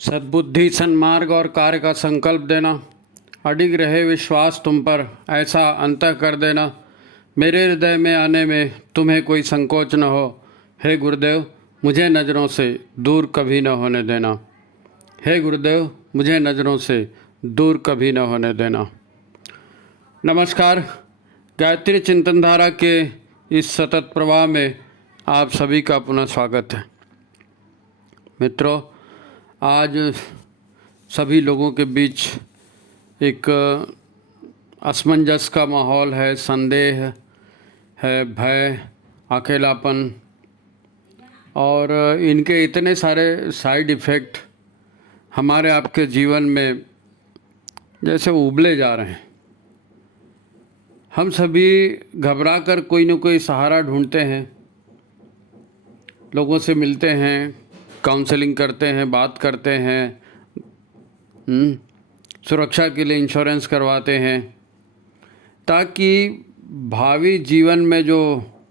सद्बुद्धि, सन्मार्ग और कार्य का संकल्प देना, अडिग रहे विश्वास तुम पर, ऐसा अंतः कर देना, मेरे हृदय में आने में तुम्हें कोई संकोच न हो। हे गुरुदेव, मुझे नज़रों से दूर कभी न होने देना। हे गुरुदेव, मुझे नज़रों से दूर कभी न होने देना। नमस्कार। गायत्री चिंतन धारा के इस सतत प्रवाह में आप सभी का पुनः स्वागत है। मित्रों, आज सभी लोगों के बीच एक असमंजस का माहौल है, संदेह है, भय, अकेलापन और इनके इतने सारे साइड इफ़ेक्ट हमारे आपके जीवन में जैसे उबले जा रहे हैं। हम सभी घबरा कर कोई न कोई सहारा ढूंढते हैं, लोगों से मिलते हैं, काउंसलिंग करते हैं, बात करते हैं, सुरक्षा के लिए इंश्योरेंस करवाते हैं ताकि भावी जीवन में जो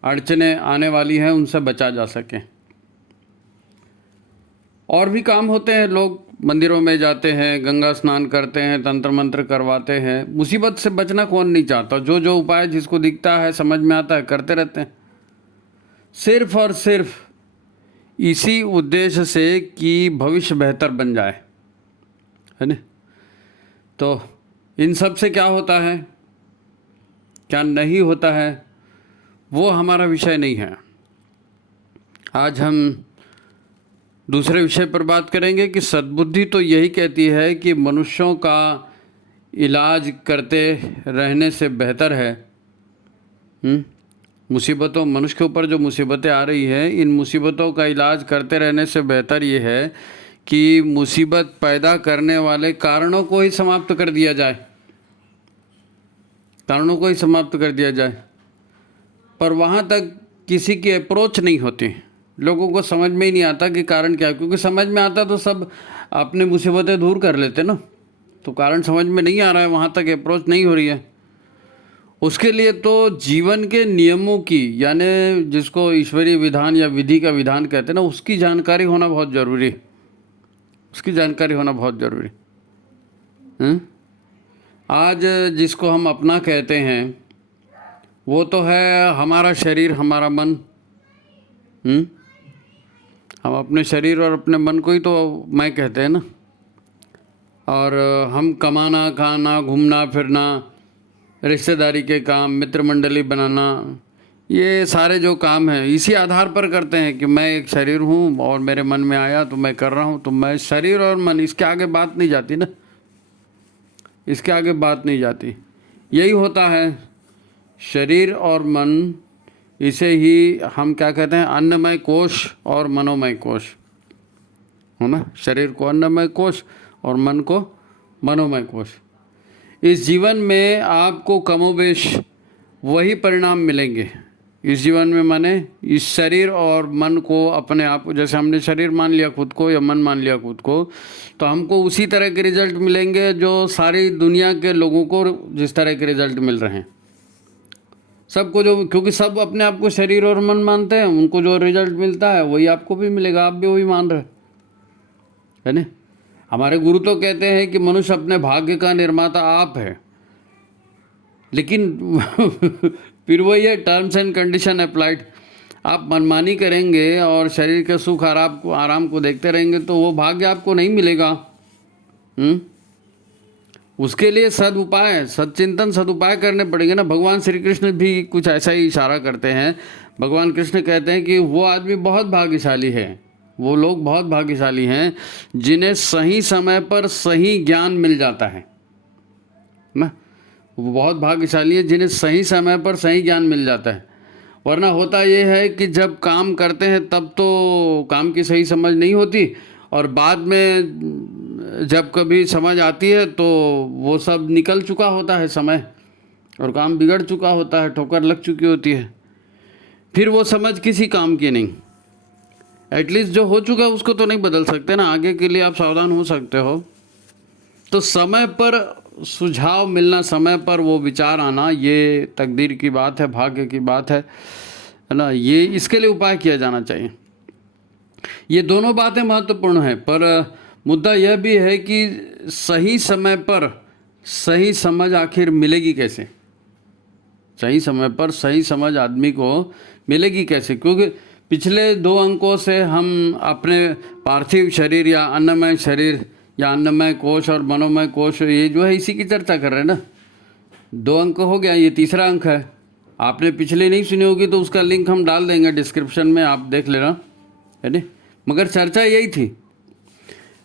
अड़चनें आने वाली हैं उनसे बचा जा सके। और भी काम होते हैं, लोग मंदिरों में जाते हैं, गंगा स्नान करते हैं, तंत्र मंत्र करवाते हैं। मुसीबत से बचना कौन नहीं चाहता। जो जो उपाय जिसको दिखता है, समझ में आता है, करते रहते हैं, सिर्फ और सिर्फ इसी उद्देश्य से कि भविष्य बेहतर बन जाए, है ना। तो इन सब से क्या होता है, क्या नहीं होता है, वो हमारा विषय नहीं है। आज हम दूसरे विषय पर बात करेंगे कि सद्बुद्धि तो यही कहती है कि मनुष्यों का इलाज करते रहने से बेहतर है। मुसीबतों, मनुष्य के ऊपर जो मुसीबतें आ रही हैं, इन मुसीबतों का इलाज करते रहने से बेहतर ये है कि मुसीबत पैदा करने वाले कारणों को ही समाप्त कर दिया जाए, कारणों को ही समाप्त कर दिया जाए। पर वहाँ तक किसी की अप्रोच नहीं होती, लोगों को समझ में ही नहीं आता कि कारण क्या है। क्योंकि समझ में आता तो सब अपने मुसीबतें दूर कर लेते ना। तो कारण समझ में नहीं आ रहा है, वहाँ तक अप्रोच नहीं हो रही है। उसके लिए तो जीवन के नियमों की, यानी जिसको ईश्वरीय विधान या विधि का विधान कहते हैं ना, उसकी जानकारी होना बहुत ज़रूरी, उसकी जानकारी होना बहुत ज़रूरी। आज जिसको हम अपना कहते हैं वो तो है हमारा शरीर, हमारा मन। हम अपने शरीर और अपने मन को ही तो मैं कहते हैं ना। और हम कमाना, खाना, घूमना फिरना, रिश्तेदारी के काम, मित्र मंडली बनाना, ये सारे जो काम हैं इसी आधार पर करते हैं कि मैं एक शरीर हूँ और मेरे मन में आया तो मैं कर रहा हूँ। तो मैं शरीर और मन, इसके आगे बात नहीं जाती ना, इसके आगे बात नहीं जाती। यही होता है शरीर और मन, इसे ही हम क्या कहते हैं, अन्नमय कोश और मनोमय कोश, है ना। शरीर को अन्नमय कोश और मन को मनोमय कोश। इस जीवन में आपको कमोबेश वही परिणाम मिलेंगे। इस जीवन में माने इस शरीर और मन को, अपने आप, जैसे हमने शरीर मान लिया खुद को या मन मान लिया खुद को, तो हमको उसी तरह के रिजल्ट मिलेंगे जो सारी दुनिया के लोगों को जिस तरह के रिजल्ट मिल रहे हैं। सबको जो, क्योंकि सब अपने आप को शरीर और मन मानते हैं, उनको जो रिजल्ट मिलता है वही आपको भी मिलेगा, आप भी वही मान रहे है ना। हमारे गुरु तो कहते हैं कि मनुष्य अपने भाग्य का निर्माता आप है, लेकिन फिर वही है, टर्म्स एंड कंडीशन अप्लाइड। आप मनमानी करेंगे और शरीर के सुख आराम को देखते रहेंगे तो वो भाग्य आपको नहीं मिलेगा। उसके लिए सदउपाय, सदचिंतन, सदुपाय करने पड़ेंगे ना। भगवान श्री कृष्ण भी कुछ ऐसा ही इशारा करते हैं। भगवान कृष्ण कहते हैं कि वो आदमी बहुत भाग्यशाली है, वो लोग बहुत भाग्यशाली हैं जिन्हें सही समय पर सही ज्ञान मिल जाता है ना। वो बहुत भाग्यशाली है जिन्हें सही समय पर सही ज्ञान मिल जाता है। वरना होता ये है कि जब काम करते हैं तब तो काम की सही समझ नहीं होती, और बाद में जब कभी समझ आती है तो वो सब निकल चुका होता है समय, और काम बिगड़ चुका होता है, ठोकर लग चुकी होती है। फिर वो समझ किसी काम की नहीं। एटलीस्ट जो हो चुका है उसको तो नहीं बदल सकते ना, आगे के लिए आप सावधान हो सकते हो। तो समय पर सुझाव मिलना, समय पर वो विचार आना, ये तकदीर की बात है, भाग्य की बात है ना। ये इसके लिए उपाय किया जाना चाहिए। ये दोनों बातें महत्वपूर्ण हैं, पर मुद्दा यह भी है कि सही समय पर सही समझ आखिर मिलेगी कैसे, सही समय पर सही समझ आदमी को मिलेगी कैसे, क्योंकि पिछले 2 अंकों से हम अपने पार्थिव शरीर या अन्नमय शरीर या अन्नमय कोश और मनोमय कोश, ये जो है इसी की चर्चा कर रहे हैं ना। 2 अंक हो गया, ये तीसरा अंक है। आपने पिछले नहीं सुनी होगी तो उसका लिंक हम डाल देंगे डिस्क्रिप्शन में, आप देख लेना, है नहीं। मगर चर्चा यही थी,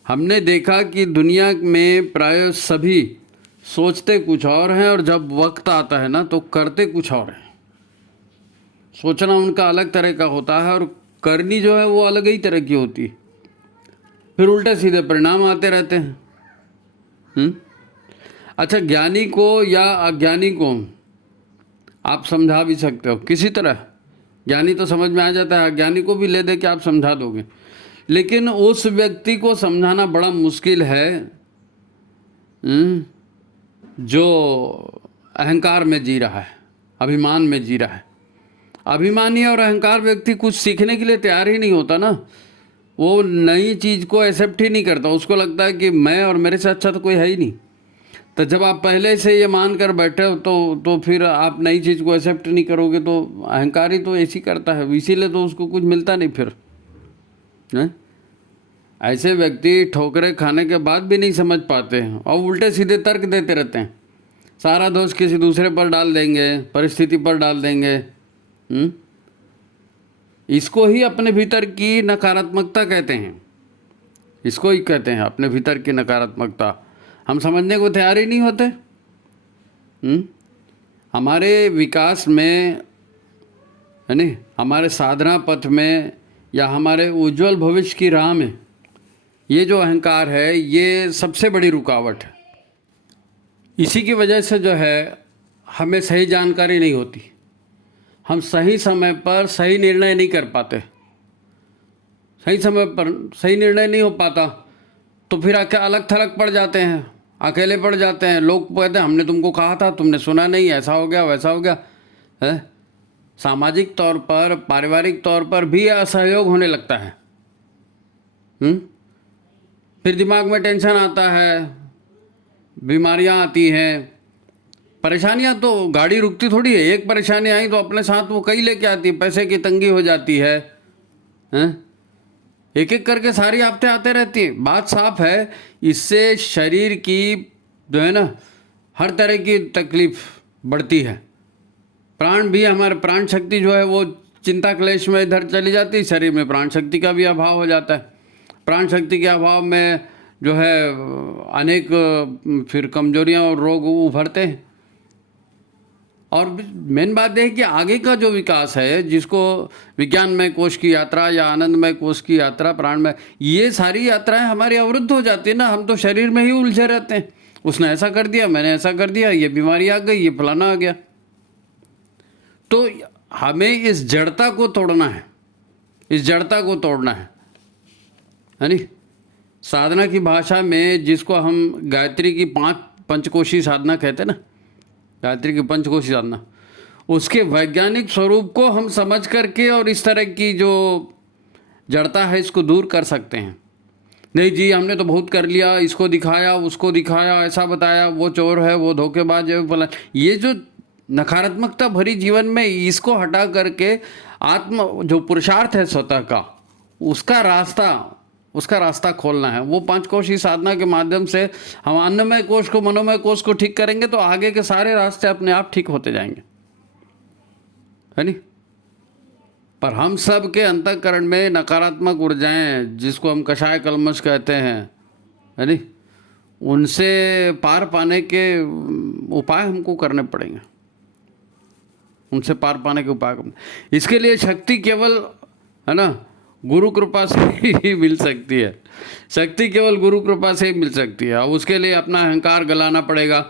हमने देखा कि दुनिया में प्राय सभी सोचते कुछ और हैं और जब वक्त आता है ना तो करते कुछ और हैं। सोचना उनका अलग तरह का होता है और करनी जो है वो अलग ही तरह की होती है, फिर उल्टे सीधे परिणाम आते रहते हैं। अच्छा, ज्ञानी को या अज्ञानी को आप समझा भी सकते हो किसी तरह, ज्ञानी तो समझ में आ जाता है, अज्ञानी को भी ले दे के आप समझा दोगे, लेकिन उस व्यक्ति को समझाना बड़ा मुश्किल है जो अहंकार में जी रहा है, अभिमान में जी रहा है। अभिमानी और अहंकार व्यक्ति कुछ सीखने के लिए तैयार ही नहीं होता ना, वो नई चीज़ को एक्सेप्ट ही नहीं करता, उसको लगता है कि मैं और मेरे से अच्छा तो कोई है ही नहीं। तो जब आप पहले से ये मान कर बैठे हो तो फिर आप नई चीज़ को एक्सेप्ट नहीं करोगे, तो अहंकारी तो ऐसी करता है, इसीलिए तो उसको कुछ मिलता नहीं फिर है? ऐसे व्यक्ति ठोकरें खाने के बाद भी नहीं समझ पाते हैं और उल्टे सीधे तर्क देते रहते हैं, सारा दोष किसी दूसरे पर डाल देंगे, परिस्थिति पर डाल देंगे। इसको ही अपने भीतर की नकारात्मकता कहते हैं, इसको ही कहते हैं अपने भीतर की नकारात्मकता। हम समझने को तैयार ही नहीं होते। हमारे विकास में, है नहीं, हमारे साधना पथ में या हमारे उज्जवल भविष्य की राह में ये जो अहंकार है ये सबसे बड़ी रुकावट है। इसी की वजह से जो है हमें सही जानकारी नहीं होती, हम सही समय पर सही निर्णय नहीं कर पाते, सही समय पर सही निर्णय नहीं हो पाता तो फिर अलग थलग पड़ जाते हैं, अकेले पड़ जाते हैं। लोग कहते हैं हमने तुमको कहा था, तुमने सुना नहीं, ऐसा हो गया वैसा हो गया है। सामाजिक तौर पर, पारिवारिक तौर पर भी असहयोग होने लगता है। फिर दिमाग में टेंशन आता है, बीमारियां आती हैं, परेशानियां तो गाड़ी रुकती थोड़ी है, एक परेशानी आई तो अपने साथ वो कई लेके आती है, पैसे की तंगी हो जाती है, एक एक करके सारी आफतें आते रहती हैं। बात साफ है, इससे शरीर की जो है ना हर तरह की तकलीफ बढ़ती है। प्राण भी, हमारे प्राण शक्ति जो है वो चिंता क्लेश में इधर चली जाती है, शरीर में प्राण शक्ति का भी अभाव हो जाता है। प्राण शक्ति के अभाव में जो है अनेक फिर कमजोरियां और रोग उभरते हैं। और मेन बात यह है कि आगे का जो विकास है, जिसको विज्ञानमय कोश की यात्रा या आनंदमय कोश की यात्रा, प्राणमय, ये सारी यात्राएं हमारी अवरुद्ध हो जाती है ना। हम तो शरीर में ही उलझे रहते हैं, उसने ऐसा कर दिया, मैंने ऐसा कर दिया, ये बीमारी आ गई, ये फलाना आ गया। तो हमें इस जड़ता को तोड़ना है, इस जड़ता को तोड़ना है नहीं। साधना की भाषा में जिसको हम गायत्री की 5 पंचकोशी साधना कहते हैं ना, गायत्री की पंचकोशी साधना, उसके वैज्ञानिक स्वरूप को हम समझ करके और इस तरह की जो जड़ता है इसको दूर कर सकते हैं। नहीं जी हमने तो बहुत कर लिया, इसको दिखाया, उसको दिखाया, ऐसा बताया, वो चोर है, वो धोखेबाज है, फला, ये जो नकारात्मकता भरी जीवन में, इसको हटा करके आत्म जो पुरुषार्थ है स्वतः का, उसका रास्ता खोलना है। वो 5 कोशी साधना के माध्यम से हम अन्नमय कोश को, मनोमय कोश को ठीक करेंगे तो आगे के सारे रास्ते अपने आप ठीक होते जाएंगे, है नहीं। पर हम सब के अंतःकरण में नकारात्मक ऊर्जाएं, जिसको हम कषाय कल्मश कहते हैं, है नहीं, उनसे पार पाने के उपाय हमको करने पड़ेंगे, उनसे पार पाने के उपाय करने। इसके लिए शक्ति केवल, है ना, गुरु कृपा से ही मिल सकती है, शक्ति केवल गुरु कृपा से ही मिल सकती है। अब उसके लिए अपना अहंकार गलाना पड़ेगा,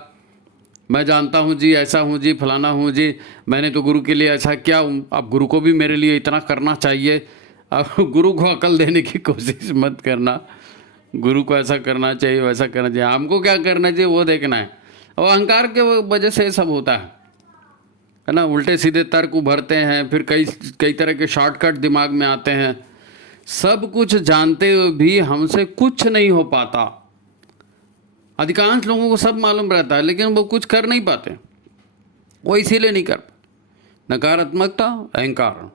मैं जानता हूँ जी, ऐसा हूँ जी, फलाना हूँ जी, मैंने तो गुरु के लिए ऐसा किया, अब गुरु को भी मेरे लिए इतना करना चाहिए। अब गुरु को अकल देने की कोशिश मत करना, गुरु को ऐसा करना चाहिए, वैसा करना चाहिए, हमको क्या करना चाहिए वो देखना है। और अहंकार के वजह से सब होता है ना, उल्टे सीधे तर्क उभरते हैं, फिर कई तरह के शॉर्टकट दिमाग में आते हैं, सब कुछ जानते हुए भी हमसे कुछ नहीं हो पाता। अधिकांश लोगों को सब मालूम रहता है लेकिन वो कुछ कर नहीं पाते। वो इसीलिए नहीं कर पाते। नकारात्मकता, अहंकार।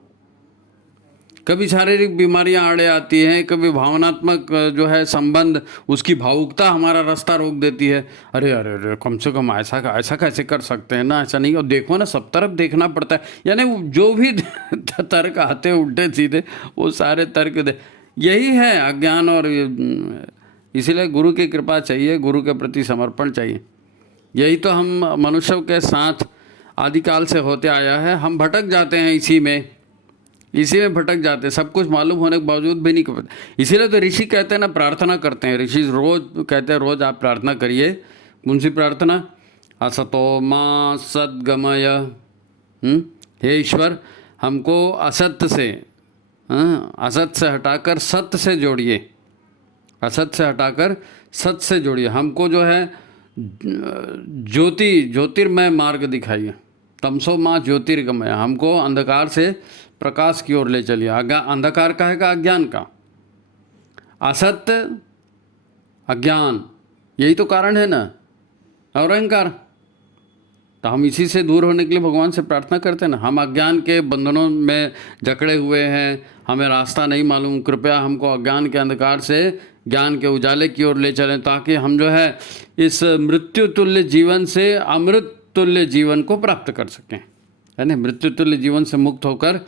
कभी शारीरिक बीमारियां आड़े आती हैं, कभी भावनात्मक जो है संबंध, उसकी भावुकता हमारा रास्ता रोक देती है। अरे अरे अरे, कम से कम ऐसा कैसे कर सकते हैं ना, ऐसा नहीं। और देखो ना, सब तरफ देखना पड़ता है। यानी जो भी तर्क आते उल्टे सीधे, वो सारे तर्क दे, यही है अज्ञान। और इसीलिए गुरु की कृपा चाहिए, गुरु के प्रति समर्पण चाहिए। यही तो हम मनुष्यों के साथ आदिकाल से होते आया है। हम भटक जाते हैं इसी में भटक जाते हैं, सब कुछ मालूम होने के बावजूद भी नहीं करते। इसीलिए तो ऋषि कहते हैं ना, प्रार्थना करते हैं। ऋषि रोज कहते हैं, रोज आप प्रार्थना करिए। कौन सी प्रार्थना? असतो मां सद्गमय। हे ईश्वर, हमको असत्य से असत से हटाकर सत्य से जोड़िए। असत से हटाकर सत्य से जोड़िए। हमको जो है ज्योतिर्मय मार्ग दिखाइए। तमसो माँ ज्योतिर्गमय, हमको अंधकार से प्रकाश की ओर ले चलिए। अंधकार का है का? अज्ञान का। असत्य, अज्ञान, यही तो कारण है ना, और अहंकार। तो हम इसी से दूर होने के लिए भगवान से प्रार्थना करते हैं ना। हम अज्ञान के बंधनों में जकड़े हुए हैं, हमें रास्ता नहीं मालूम। कृपया हमको अज्ञान के अंधकार से ज्ञान के उजाले की ओर ले चलें, ताकि हम जो है इस मृत्यु तुल्य जीवन से अमृत तुल्य जीवन को प्राप्त कर सकें, है ना। मृत्यु तुल्य जीवन से मुक्त होकर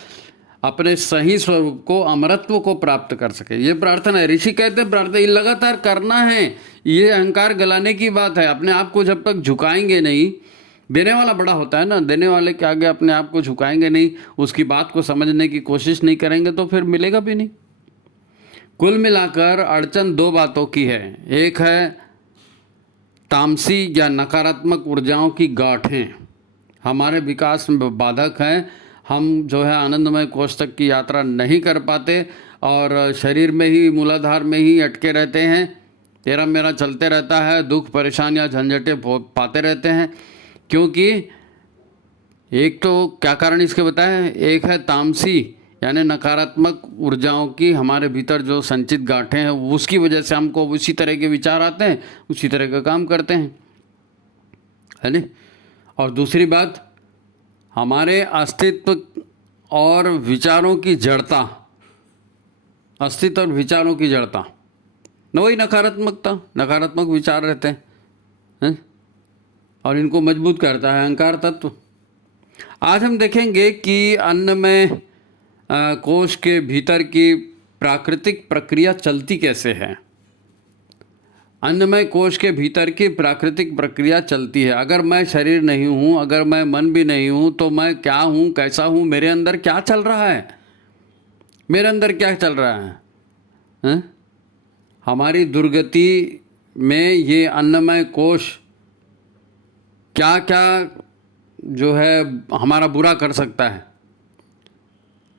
अपने सही स्वरूप को, अमरत्व को प्राप्त कर सके, ये प्रार्थना है। ऋषि कहते हैं प्रार्थना ये लगातार करना है। ये अहंकार गलाने की बात है। अपने आप को जब तक झुकाएंगे नहीं, देने वाला बड़ा होता है ना, देने वाले के आगे अपने आप को झुकाएंगे नहीं, उसकी बात को समझने की कोशिश नहीं करेंगे, तो फिर मिलेगा भी नहीं। कुल मिलाकर अड़चन दो बातों की है। एक है तामसी या नकारात्मक ऊर्जाओं की गांठें हमारे विकास में बाधक हैं। हम जो है आनंदमय कोष तक की यात्रा नहीं कर पाते और शरीर में ही, मूलाधार में ही अटके रहते हैं। तेरा मेरा चलते रहता है, दुख परेशानियां झंझटें पाते रहते हैं। क्योंकि एक तो क्या कारण इसके बताएं, एक है तामसी यानी नकारात्मक ऊर्जाओं की हमारे भीतर जो संचित गांठें हैं, उसकी वजह से हमको उसी तरह के विचार आते हैं, उसी तरह का काम करते हैं, है ना। और दूसरी बात, हमारे अस्तित्व और विचारों की जड़ता, अस्तित्व और विचारों की जड़ता, वही नकारात्मकता, नकारात्मक विचार रहते हैं, और इनको मजबूत करता है अहंकार तत्व। आज हम देखेंगे कि अन्नमय कोश के भीतर की प्राकृतिक प्रक्रिया चलती कैसे है। अन्नमय कोश के भीतर की प्राकृतिक प्रक्रिया चलती है। अगर मैं शरीर नहीं हूँ, अगर मैं मन भी नहीं हूँ, तो मैं क्या हूँ, कैसा हूँ, मेरे अंदर क्या चल रहा है, मेरे अंदर क्या चल रहा है? हमारी दुर्गति में ये अन्नमय कोश क्या क्या जो है हमारा बुरा कर सकता है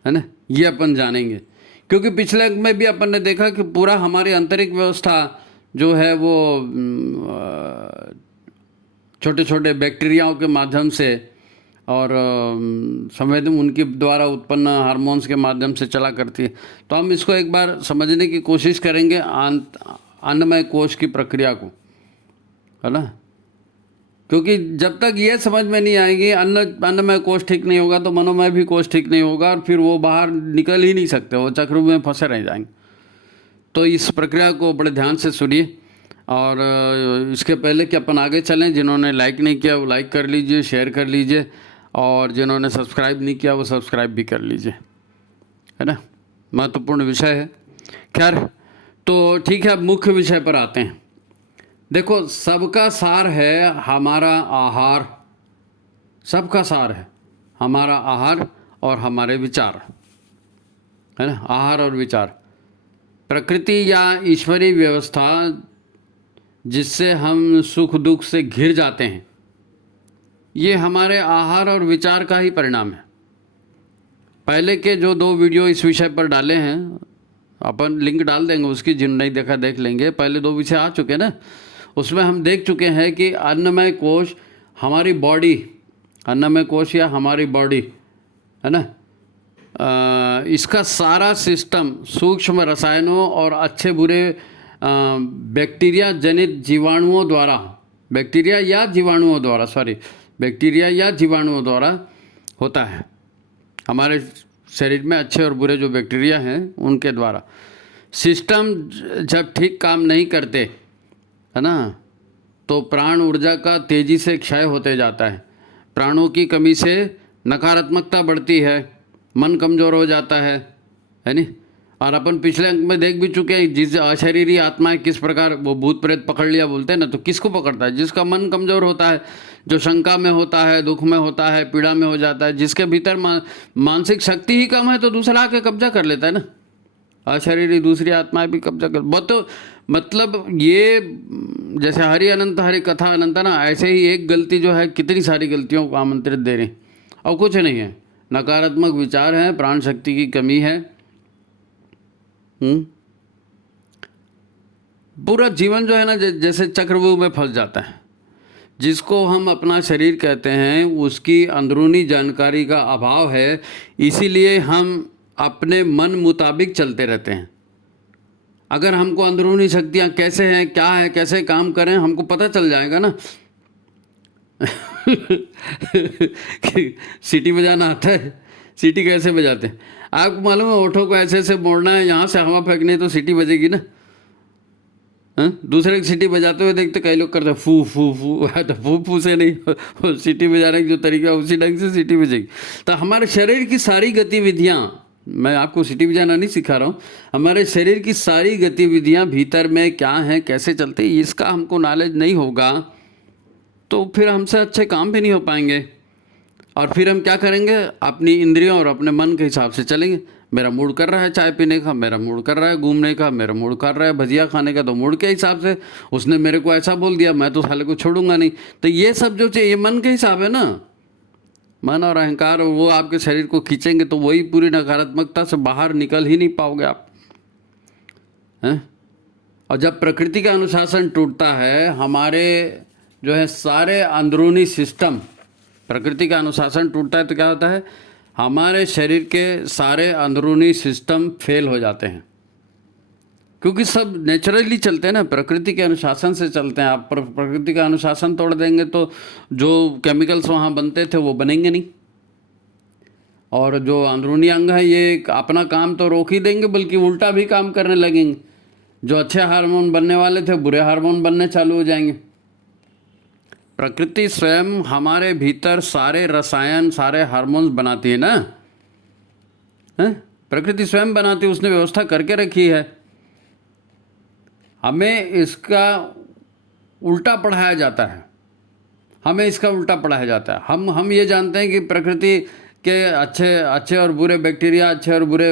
ना, ये अपन जानेंगे। क्योंकि पिछले में भी अपन ने देखा कि पूरा हमारी आंतरिक व्यवस्था जो है वो छोटे छोटे बैक्टीरियाओं के माध्यम से और संवेदन उनके द्वारा उत्पन्न हार्मोन्स के माध्यम से चला करती है। तो हम इसको एक बार समझने की कोशिश करेंगे, अन्नमय कोश की प्रक्रिया को, है ना। क्योंकि जब तक ये समझ में नहीं आएगी, अन्नमय कोश ठीक नहीं होगा, तो मनोमय भी कोश ठीक नहीं होगा, और फिर वो बाहर निकल ही नहीं सकते, वो चक्र में फंसे रह जाएंगे। तो इस प्रक्रिया को बड़े ध्यान से सुनिए। और इसके पहले कि अपन आगे चलें, जिन्होंने लाइक नहीं किया वो लाइक कर लीजिए, शेयर कर लीजिए, और जिन्होंने सब्सक्राइब नहीं किया वो सब्सक्राइब भी कर लीजिए, है ना। महत्वपूर्ण विषय है। खैर, तो ठीक है, अब मुख्य विषय पर आते हैं। देखो, सबका सार है हमारा आहार, सबका सार है हमारा आहार और हमारे विचार, है ना। आहार और विचार, प्रकृति या ईश्वरीय व्यवस्था जिससे हम सुख दुख से घिर जाते हैं, ये हमारे आहार और विचार का ही परिणाम है। पहले के जो 2 वीडियो इस विषय पर डाले हैं, अपन लिंक डाल देंगे उसकी, जिन नहीं देखा देख लेंगे। पहले 2 विषय आ चुके ना, उसमें हम देख चुके हैं कि अन्नमय कोश हमारी बॉडी, अन्नमय कोश या हमारी बॉडी, है ना, इसका सारा सिस्टम सूक्ष्म रसायनों और अच्छे बुरे बैक्टीरिया जनित जीवाणुओं द्वारा, बैक्टीरिया या जीवाणुओं द्वारा होता है। हमारे शरीर में अच्छे और बुरे जो बैक्टीरिया हैं उनके द्वारा। सिस्टम जब ठीक काम नहीं करते है ना, तो प्राण ऊर्जा का तेज़ी से क्षय होते जाता है। प्राणों की कमी से नकारात्मकता बढ़ती है, मन कमज़ोर हो जाता है नी। और अपन पिछले अंक में देख भी चुके हैं, जिस अशरीरी आत्माएं किस प्रकार वो भूत प्रेत पकड़ लिया बोलते हैं ना, तो किसको पकड़ता है? जिसका मन कमज़ोर होता है, जो शंका में होता है, दुख में होता है, पीड़ा में हो जाता है, जिसके भीतर मानसिक शक्ति ही कम है, तो दूसरा आके कब्जा कर लेता है ना। अशरीरी दूसरी आत्माएं भी कब्जा कर, बहुत तो मतलब ये जैसे हरि अनंत हरि कथा अनंत ना, ऐसे ही एक गलती जो है कितनी सारी गलतियों को आमंत्रित दे रही। और कुछ नहीं है, नकारात्मक विचार है, प्राण शक्ति की कमी है। पूरा जीवन जो है ना जैसे चक्रव्यूह में फंस जाता है। जिसको हम अपना शरीर कहते हैं उसकी अंदरूनी जानकारी का अभाव है, इसीलिए हम अपने मन मुताबिक चलते रहते हैं। अगर हमको अंदरूनी शक्तियाँ कैसे हैं, क्या है, कैसे काम करें, हमको पता चल जाएगा ना। सीटी बजाना आता है, सीटी कैसे बजाते हैं आपको मालूम है? ओठों को ऐसे ऐसे मोड़ना है, यहाँ से हवा फेंकनी है तो सीटी बजेगी ना। दूसरे की सीटी बजाते हुए देखते कई लोग करते हैं फू फू फू, तो फू फू से नहीं, सीटी बजाने की जो तरीका है उसी ढंग से सीटी बजेगी। तो हमारे शरीर की सारी गतिविधियाँ, मैं आपको सीटी बजाना नहीं सिखा रहा हूँ, हमारे शरीर की सारी गतिविधियाँ भीतर में क्या हैं, कैसे चलते हैं, इसका हमको नॉलेज नहीं होगा तो फिर हमसे अच्छे काम भी नहीं हो पाएंगे। और फिर हम क्या करेंगे? अपनी इंद्रियों और अपने मन के हिसाब से चलेंगे। मेरा मूड कर रहा है चाय पीने का, मेरा मूड कर रहा है घूमने का, मेरा मूड कर रहा है भजिया खाने का, तो मूड के हिसाब से उसने मेरे को ऐसा बोल दिया, मैं तो साले को छोड़ूंगा नहीं। तो ये सब जो चाहिए ये मन के हिसाब है ना। मन और अहंकार वो आपके शरीर को खींचेंगे तो वही पूरी नकारात्मकता से बाहर निकल ही नहीं पाओगे आप, हैं? और जब प्रकृति का अनुशासन टूटता है, हमारे जो है सारे अंदरूनी सिस्टम, प्रकृति का अनुशासन टूटता है तो क्या होता है? हमारे शरीर के सारे अंदरूनी सिस्टम फेल हो जाते हैं, क्योंकि सब नेचुरली चलते हैं ना, प्रकृति के अनुशासन से चलते हैं। आप प्रकृति का अनुशासन तोड़ देंगे तो जो केमिकल्स वहाँ बनते थे वो बनेंगे नहीं, और जो अंदरूनी अंग है ये अपना काम तो रोक ही देंगे, बल्कि उल्टा भी काम करने लगेंगे। जो अच्छे हार्मोन बनने वाले थे बुरे हार्मोन बनने चालू हो जाएंगे। प्रकृति स्वयं हमारे भीतर सारे रसायन, सारे हार्मोन्स बनाती है ना, है? प्रकृति स्वयं बनाती है, उसने व्यवस्था करके रखी है। हमें इसका उल्टा पढ़ाया जाता है, हमें इसका उल्टा पढ़ाया जाता है। हम ये जानते हैं कि प्रकृति के अच्छे और बुरे बैक्टीरिया, अच्छे और बुरे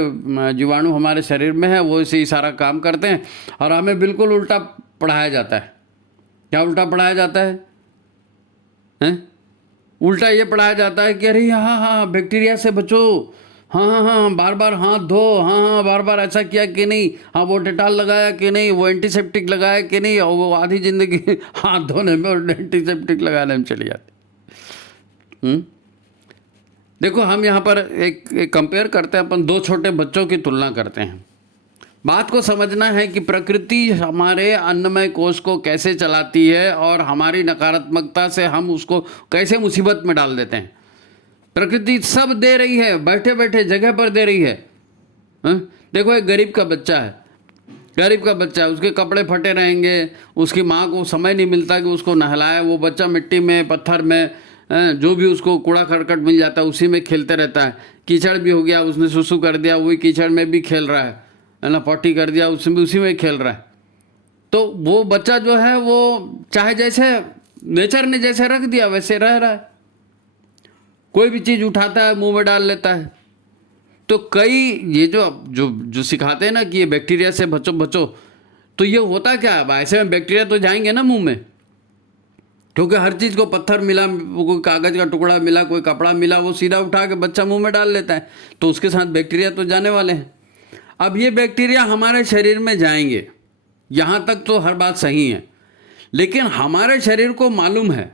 जीवाणु हमारे शरीर में है, वो इसे सारा काम करते हैं, और हमें बिल्कुल उल्टा पढ़ाया जाता है। क्या उल्टा पढ़ाया जाता है? उल्टा ये पढ़ाया जाता है कि अरे हाँ बैक्टीरिया से बचो, हाँ बार बार हाथ धो, हाँ बार बार ऐसा किया कि नहीं, हाँ वो डेटॉल लगाया कि नहीं, वो एंटीसेप्टिक लगाया कि नहीं, और वो आधी जिंदगी हाथ धोने में और एंटीसेप्टिक लगाने में चली जाती। देखो हम यहाँ पर एक कंपेयर करते हैं, अपन दो छोटे बच्चों की तुलना करते हैं। बात को समझना है कि प्रकृति हमारे अन्नमय कोश को कैसे चलाती है और हमारी नकारात्मकता से हम उसको कैसे मुसीबत में डाल देते हैं। प्रकृति सब दे रही है, बैठे बैठे जगह पर दे रही है। देखो एक गरीब का बच्चा है, उसके कपड़े फटे रहेंगे, उसकी माँ को समय नहीं मिलता कि उसको नहलाए, वो बच्चा मिट्टी में, पत्थर में, जो भी उसको कूड़ा करकट मिल जाता है उसी में खेलते रहता है। कीचड़ भी हो गया, उसने सुसु कर दिया, वही कीचड़ में भी खेल रहा है ना, पॉटी कर दिया उसमें, उसी में खेल रहा है। तो वो बच्चा जो है वो चाहे जैसे नेचर ने जैसे रख दिया वैसे रह रहा है, कोई भी चीज़ उठाता है मुंह में डाल लेता है। तो कई ये जो सिखाते हैं ना कि ये बैक्टीरिया से बचो, तो ये होता क्या है? ऐसे में बैक्टीरिया तो जाएंगे ना मुंह में, क्योंकि हर चीज़ को पत्थर मिला, कोई कागज़ का टुकड़ा मिला, कोई कपड़ा मिला, वो सीधा उठा के बच्चा मुंह में डाल लेता है, तो उसके साथ बैक्टीरिया तो जाने वाले हैं। अब ये बैक्टीरिया हमारे शरीर में जाएंगे, यहाँ तक तो हर बात सही है, लेकिन हमारे शरीर को मालूम है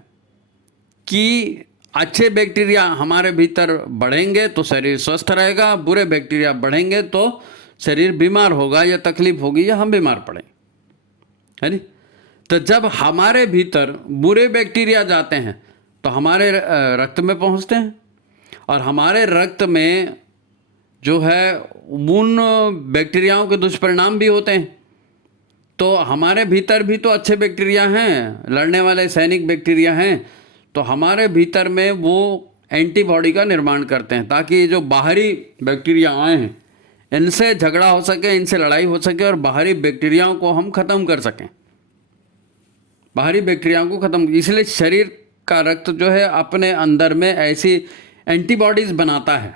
कि अच्छे बैक्टीरिया हमारे भीतर बढ़ेंगे तो शरीर स्वस्थ रहेगा, बुरे बैक्टीरिया बढ़ेंगे तो शरीर बीमार होगा या तकलीफ होगी या हम बीमार पड़ेंगे, है नी। तो जब हमारे भीतर बुरे बैक्टीरिया जाते हैं तो हमारे रक्त में पहुंचते हैं, और हमारे रक्त में जो है उन बैक्टीरियाओं के दुष्परिणाम भी होते हैं। तो हमारे भीतर भी तो अच्छे बैक्टीरिया हैं, लड़ने वाले सैनिक बैक्टीरिया हैं, तो हमारे भीतर में वो एंटीबॉडी का निर्माण करते हैं ताकि ये जो बाहरी बैक्टीरिया आए हैं इनसे झगड़ा हो सके, इनसे लड़ाई हो सके और बाहरी बैक्टीरियाओं को हम ख़त्म कर सकें, बाहरी बैक्टीरियाओं को ख़त्म। इसलिए शरीर का रक्त जो है अपने अंदर में ऐसी एंटीबॉडीज़ बनाता है।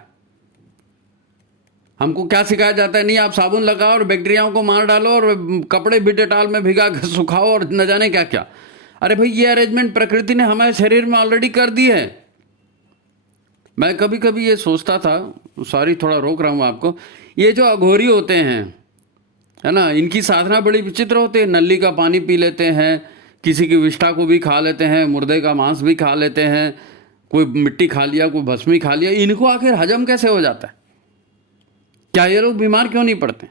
हमको क्या सिखाया जाता है, नहीं आप साबुन लगाओ और बैक्टीरियाओं को मार डालो और कपड़े भी डेटॉल में भिगा कर सुखाओ और न जाने क्या क्या। अरे भाई, ये अरेंजमेंट प्रकृति ने हमारे शरीर में ऑलरेडी कर दी है। मैं कभी कभी ये सोचता था, सॉरी थोड़ा रोक रहा हूँ आपको, ये जो अघोरी होते हैं है ना, इनकी साधना बड़ी विचित्र होती है। नली का पानी पी लेते हैं, किसी की विष्ठा को भी खा लेते हैं, मुर्दे का मांस भी खा लेते हैं, कोई मिट्टी खा लिया, कोई भस्मी खा लिया। इनको आखिर हजम कैसे हो जाता है? क्या ये लोग बीमार क्यों नहीं पड़ते?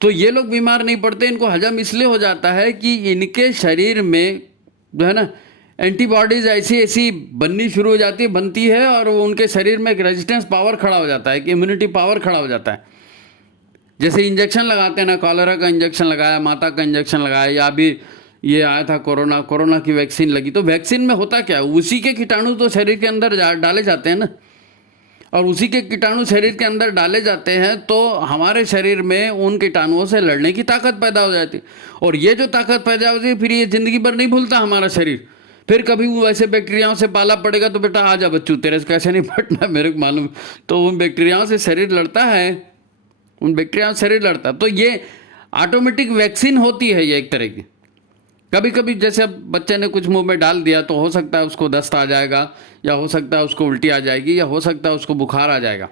तो ये लोग बीमार नहीं पड़ते, इनको हजम इसलिए हो जाता है कि इनके शरीर में जो है ना एंटीबॉडीज़ ऐसी ऐसी बननी शुरू हो जाती है, बनती है, और वो उनके शरीर में एक रेजिस्टेंस पावर खड़ा हो जाता है, कि इम्यूनिटी पावर खड़ा हो जाता है। जैसे इंजेक्शन लगाते हैं ना, कॉलरा का इंजेक्शन लगाया, माता का इंजेक्शन लगाया, या अभी ये आया था कोरोना की वैक्सीन लगी। तो वैक्सीन में होता क्या है, उसी के कीटाणु तो शरीर के अंदर डाले जाते हैं ना, और उसी के कीटाणु शरीर के अंदर डाले जाते हैं तो हमारे शरीर में उन कीटाणुओं से लड़ने की ताकत पैदा हो जाती है। और ये जो ताकत पैदा होती है फिर ये ज़िंदगी भर नहीं भूलता हमारा शरीर। फिर कभी वो ऐसे बैक्टीरियाओं से पाला पड़ेगा तो बेटा आ जा बच्चू, तेरे से कैसे नहीं फटना मेरे को मालूम। तो उन बैक्टीरियाओं से शरीर लड़ता है, उन बैक्टीरियाओं से शरीर लड़ता है। तो ये ऑटोमेटिक वैक्सीन होती है ये एक तरह की। कभी कभी जैसे अब बच्चे ने कुछ मुंह में डाल दिया तो हो सकता है उसको दस्त आ जाएगा, या हो सकता है उसको उल्टी आ जाएगी, या हो सकता है उसको बुखार आ जाएगा,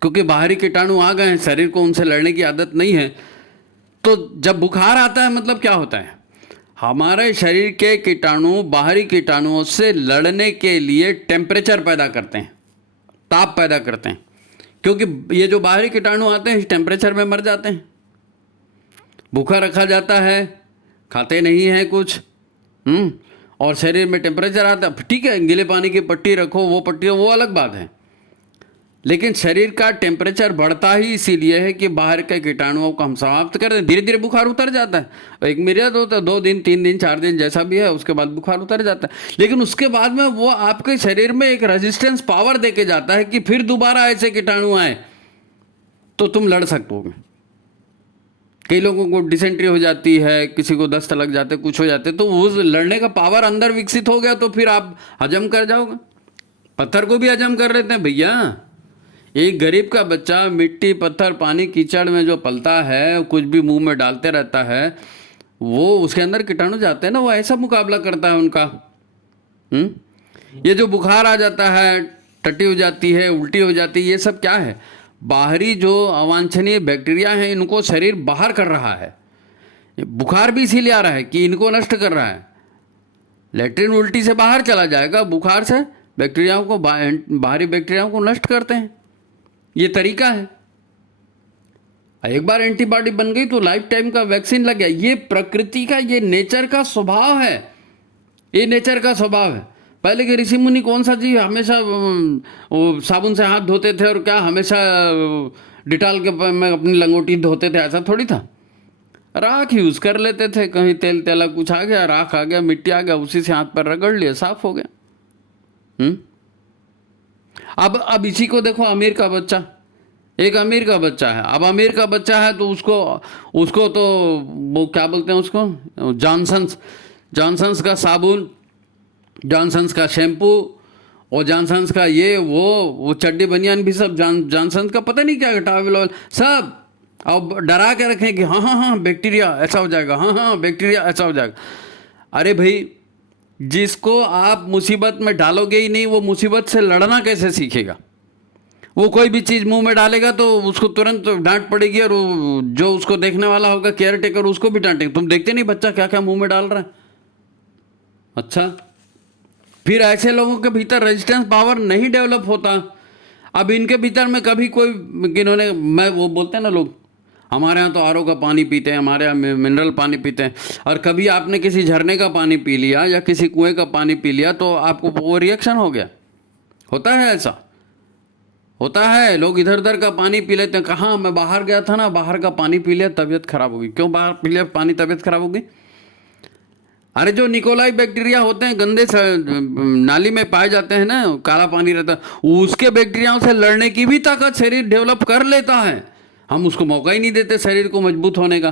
क्योंकि बाहरी कीटाणु आ गए हैं, शरीर को उनसे लड़ने की आदत नहीं है। तो जब बुखार आता है मतलब क्या होता है, हमारे शरीर के कीटाणु बाहरी कीटाणुओं से लड़ने के लिए टेम्परेचर पैदा करते हैं, ताप पैदा करते हैं, क्योंकि ये जो बाहरी कीटाणु आते हैं इस टेम्परेचर में मर जाते हैं। भूखा रखा जाता है, खाते नहीं हैं कुछ, और शरीर में टेम्परेचर आता है, ठीक है गीले पानी की पट्टी रखो, वो पट्टी वो अलग बात है, लेकिन शरीर का टेम्परेचर बढ़ता ही इसीलिए है कि बाहर के कीटाणुओं को हम समाप्त कर दें। धीरे धीरे बुखार उतर जाता है, एक मिरियड होता है, 2 दिन 3 दिन 4 दिन जैसा भी है, उसके बाद बुखार उतर जाता है। लेकिन उसके बाद में वो आपके शरीर में एक रेजिस्टेंस पावर दे के जाता है कि फिर दोबारा ऐसे कीटाणु आए तो तुम लड़ सकते हो। कई लोगों को डिसेंट्री हो जाती है, किसी को दस्त लग जाते, कुछ हो जाते, तो उस लड़ने का पावर अंदर विकसित हो गया तो फिर आप हजम कर जाओगे। पत्थर को भी हजम कर लेते हैं भैया। एक गरीब का बच्चा मिट्टी पत्थर पानी कीचड़ में जो पलता है, कुछ भी मुंह में डालते रहता है, वो उसके अंदर कीटाणु जाते हैं ना, वो ऐसा मुकाबला करता है उनका। ये जो बुखार आ जाता है, टट्टी हो जाती है, उल्टी हो जाती है, ये सब क्या है, बाहरी जो अवांछनीय बैक्टीरिया हैं इनको शरीर बाहर कर रहा है। बुखार भी इसीलिए आ रहा है कि इनको नष्ट कर रहा है। लेट्रिन उल्टी से बाहर चला जाएगा, बुखार से बैक्टीरियाओं को बाहरी बैक्टीरियाओं को नष्ट करते हैं, ये तरीका है। एक बार एंटीबॉडी बन गई तो लाइफ टाइम का वैक्सीन लग गया। ये प्रकृति का, ये नेचर का स्वभाव है, ये नेचर का स्वभाव है। पहले के ऋषि मुनि कौन सा जी हमेशा वो साबुन से हाथ धोते थे और क्या हमेशा डिटॉल के में अपनी लंगोटी धोते थे, ऐसा थोड़ी था। राख यूज़ कर लेते थे, कहीं तेल तेला कुछ आ गया, राख आ गया, मिट्टी आ गया, उसी से हाथ पर रगड़ लिया, साफ हो गया। अब इसी को देखो, अमीर का बच्चा, एक अमीर का बच्चा है। अब अमीर का बच्चा है तो उसको तो वो क्या बोलते हैं उसको, जॉनसन्स का साबुन, जॉनसन्स का शैम्पू और जॉनसन्स का ये वो चड्डी बनियान भी सब जॉनसन्स का पता नहीं क्या टॉवल ऑयल सब, अब डरा के रखें कि हाँ बैक्टीरिया ऐसा हो जाएगा, हाँ बैक्टीरिया ऐसा हो जाएगा। अरे भाई, जिसको आप मुसीबत में डालोगे ही नहीं, वो मुसीबत से लड़ना कैसे सीखेगा? वो कोई भी चीज़ मुंह में डालेगा तो उसको तुरंत डांट पड़ेगी, और जो उसको देखने वाला होगा केयर टेकर उसको भी डांटेंगे। तुम देखते नहीं बच्चा क्या क्या मुंह में डाल रहा है। अच्छा, फिर ऐसे लोगों के भीतर रेजिस्टेंस पावर नहीं डेवलप होता। अब इनके भीतर में कभी कोई इन्होंने, मैं वो बोलते हैं ना लोग, हमारे यहाँ तो आरओ का पानी पीते हैं, हमारे यहाँ मिनरल पानी पीते हैं, और कभी आपने किसी झरने का पानी पी लिया या किसी कुएं का पानी पी लिया तो आपको वो रिएक्शन हो गया। होता है ऐसा, होता है। लोग इधर उधर का पानी पी लेते हैं। कहाँ, मैं बाहर गया था ना, बाहर का पानी पी लिया तबीयत खराब हो गई। क्यों बाहर पी लिया पानी तबीयत खराब हो गई? अरे जो निकोलाई बैक्टीरिया होते हैं गंदे नाली में पाए जाते हैं ना, काला पानी रहता है, उसके बैक्टीरियाओं से लड़ने की भी ताकत शरीर डेवलप कर लेता है। हम उसको मौका ही नहीं देते शरीर को मजबूत होने का।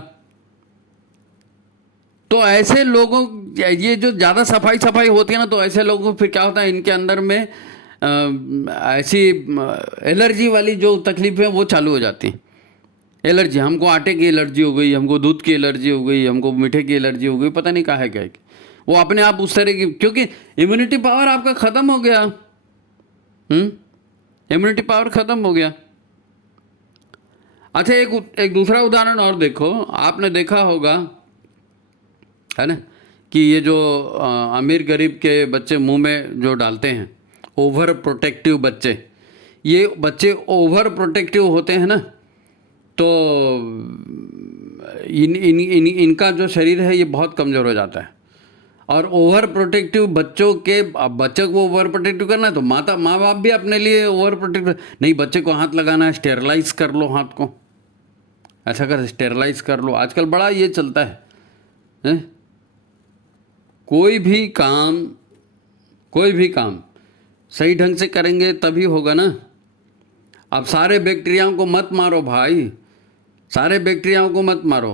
तो ऐसे लोगों, ये जो ज़्यादा सफाई होती है ना, तो ऐसे लोगों को फिर क्या होता है, इनके अंदर में ऐसी एलर्जी वाली जो तकलीफें वो चालू हो जाती हैं। एलर्जी, हमको आटे की एलर्जी हो गई, हमको दूध की एलर्जी हो गई, हमको मीठे की एलर्जी हो गई, पता नहीं कहाँ है क्या है। वो अपने आप उस तरह की, क्योंकि इम्यूनिटी पावर आपका ख़त्म हो गया। इम्यूनिटी पावर ख़त्म हो गया। अच्छा, एक दूसरा उदाहरण और देखो, आपने देखा होगा है ना, कि ये जो अमीर गरीब के बच्चे मुंह में जो डालते हैं, ओवर प्रोटेक्टिव बच्चे, ये बच्चे ओवर प्रोटेक्टिव होते हैं ना, तो इनका जो शरीर है ये बहुत कमज़ोर हो जाता है। और ओवर प्रोटेक्टिव बच्चों के, अब बच्चे को ओवर प्रोटेक्टिव करना है तो माँ बाप भी अपने लिए ओवर प्रोटेक्टिव, नहीं बच्चे को हाथ लगाना है, स्टेरलाइज कर लो हाथ को, ऐसा कर स्टेरलाइज कर लो। आजकल बड़ा ये चलता है? कोई भी काम सही ढंग से करेंगे तभी होगा ना। अब सारे बैक्टीरियाओं को मत मारो भाई, सारे बैक्टीरियाओं को मत मारो।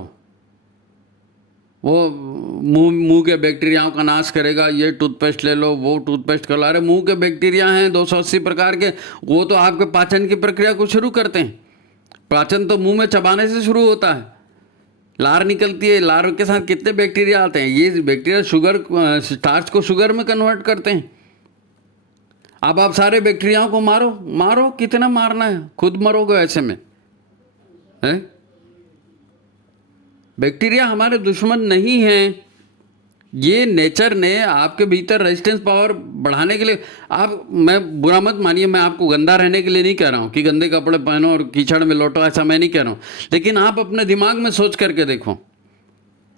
वो मुंह के बैक्टीरियाओं का नाश करेगा, ये टूथपेस्ट ले लो, वो टूथपेस्ट कर लो। अरे मुंह के बैक्टीरिया हैं 280 प्रकार के, वो तो आपके पाचन की प्रक्रिया को शुरू करते हैं। पाचन तो मुंह में चबाने से शुरू होता है, लार निकलती है, लार के साथ कितने बैक्टीरिया आते हैं। ये बैक्टीरिया स्टार्च को शुगर में कन्वर्ट करते हैं। अब आप सारे बैक्टीरियाओं को मारो, कितना मारना है, खुद मरोगे ऐसे में है। बैक्टीरिया हमारे दुश्मन नहीं हैं, ये नेचर ने आपके भीतर रेजिस्टेंस पावर बढ़ाने के लिए, मैं बुरा मत मानिए, मैं आपको गंदा रहने के लिए नहीं कह रहा हूँ कि गंदे कपड़े पहनो और कीचड़ में लौटो, ऐसा मैं नहीं कह रहा हूँ। लेकिन आप अपने दिमाग में सोच करके देखो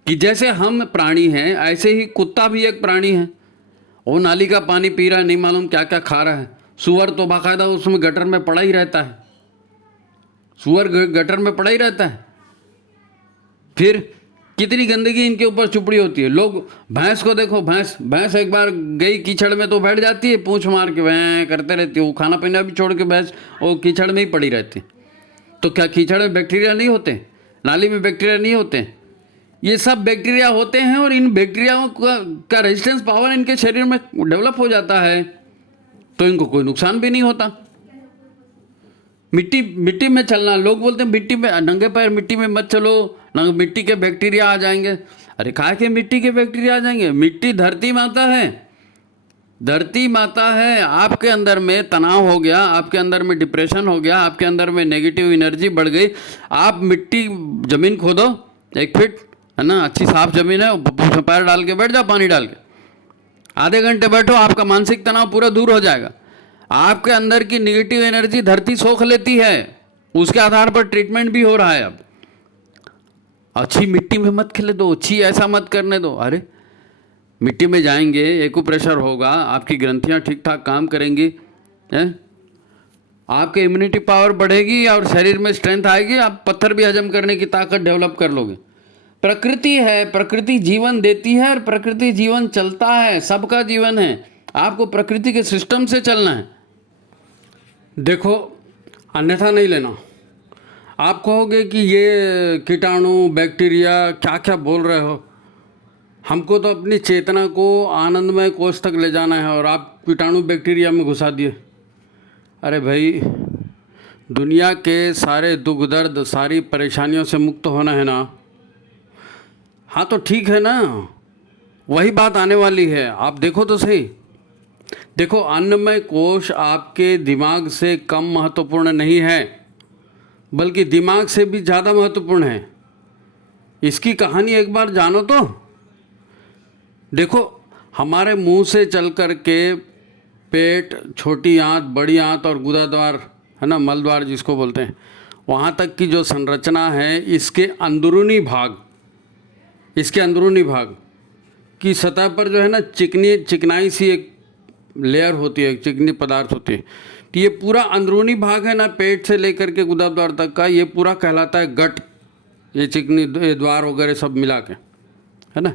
कि जैसे हम प्राणी हैं, ऐसे ही कुत्ता भी एक प्राणी है। वो नाली का पानी पी रहा है, नहीं मालूम क्या क्या खा रहा है। सूअर तो बाकायदा उसमें गटर में पड़ा ही रहता है, सूअर गटर में पड़ा ही रहता है। फिर कितनी गंदगी इनके ऊपर चुपड़ी होती है। लोग भैंस को देखो, भैंस एक बार गई कीचड़ में तो बैठ जाती है, पूंछ मार के वह करते रहती है। वो खाना पीना भी छोड़ के भैंस वो कीचड़ में ही पड़ी रहती है। तो क्या कीचड़ में बैक्टीरिया नहीं होते, नाली में बैक्टीरिया नहीं होते? ये सब बैक्टीरिया होते हैं, और इन बैक्टीरियाओं का रेजिस्टेंस पावर इनके शरीर में डेवलप हो जाता है, तो इनको कोई नुकसान भी नहीं होता। मिट्टी में चलना, लोग बोलते हैं मिट्टी में नंगे पैर मिट्टी में मत चलो, मिट्टी के बैक्टीरिया आ जाएंगे। अरे काहे के मिट्टी के बैक्टीरिया आ जाएंगे? मिट्टी धरती माता है, धरती माता है। आपके अंदर में तनाव हो गया, आपके अंदर में डिप्रेशन हो गया, आपके अंदर में नेगेटिव एनर्जी बढ़ गई, आप मिट्टी ज़मीन खोदो 1 फीट है ना, अच्छी साफ ज़मीन है, उसमें पैर डाल के बैठ जाओ, पानी डाल के आधे घंटे बैठो, आपका मानसिक तनाव पूरा दूर हो जाएगा। आपके अंदर की निगेटिव एनर्जी धरती सोख लेती है, उसके आधार पर ट्रीटमेंट भी हो रहा है। अब अच्छी मिट्टी में मत खेले दो, अच्छी ऐसा मत करने दो। अरे मिट्टी में जाएंगे, एक्यूप्रेशर होगा, आपकी ग्रंथियां ठीक ठाक काम करेंगी, हैं, आपके इम्यूनिटी पावर बढ़ेगी और शरीर में स्ट्रेंथ आएगी, आप पत्थर भी हजम करने की ताकत डेवलप कर लोगे। प्रकृति है, प्रकृति जीवन देती है और प्रकृति जीवन चलता है, सबका जीवन है। आपको प्रकृति के सिस्टम से चलना है। देखो, अन्यथा नहीं लेना। आप कहोगे कि ये कीटाणु बैक्टीरिया क्या क्या बोल रहे हो, हमको तो अपनी चेतना को आनंदमय कोष तक ले जाना है और आप कीटाणु बैक्टीरिया में घुसा दिए। अरे भाई, दुनिया के सारे दुख दर्द सारी परेशानियों से मुक्त होना है ना, हाँ तो ठीक है ना, वही बात आने वाली है। आप देखो तो सही, देखो अन्नमय कोश आपके दिमाग से कम महत्वपूर्ण नहीं है, बल्कि दिमाग से भी ज़्यादा महत्वपूर्ण है। इसकी कहानी एक बार जानो तो देखो, हमारे मुंह से चल कर के पेट, छोटी आंत, बड़ी आंत और गुदा द्वार, है ना, मल द्वार जिसको बोलते हैं, वहाँ तक की जो संरचना है, इसके अंदरूनी भाग की सतह पर जो है ना चिकनाई सी एक लेयर होती है, चिकनी पदार्थ होती है। तो ये पूरा अंदरूनी भाग है ना, पेट से लेकर के गुदा द्वार तक का, ये पूरा कहलाता है गट। ये चिकनी द्वार वगैरह सब मिला के, है ना,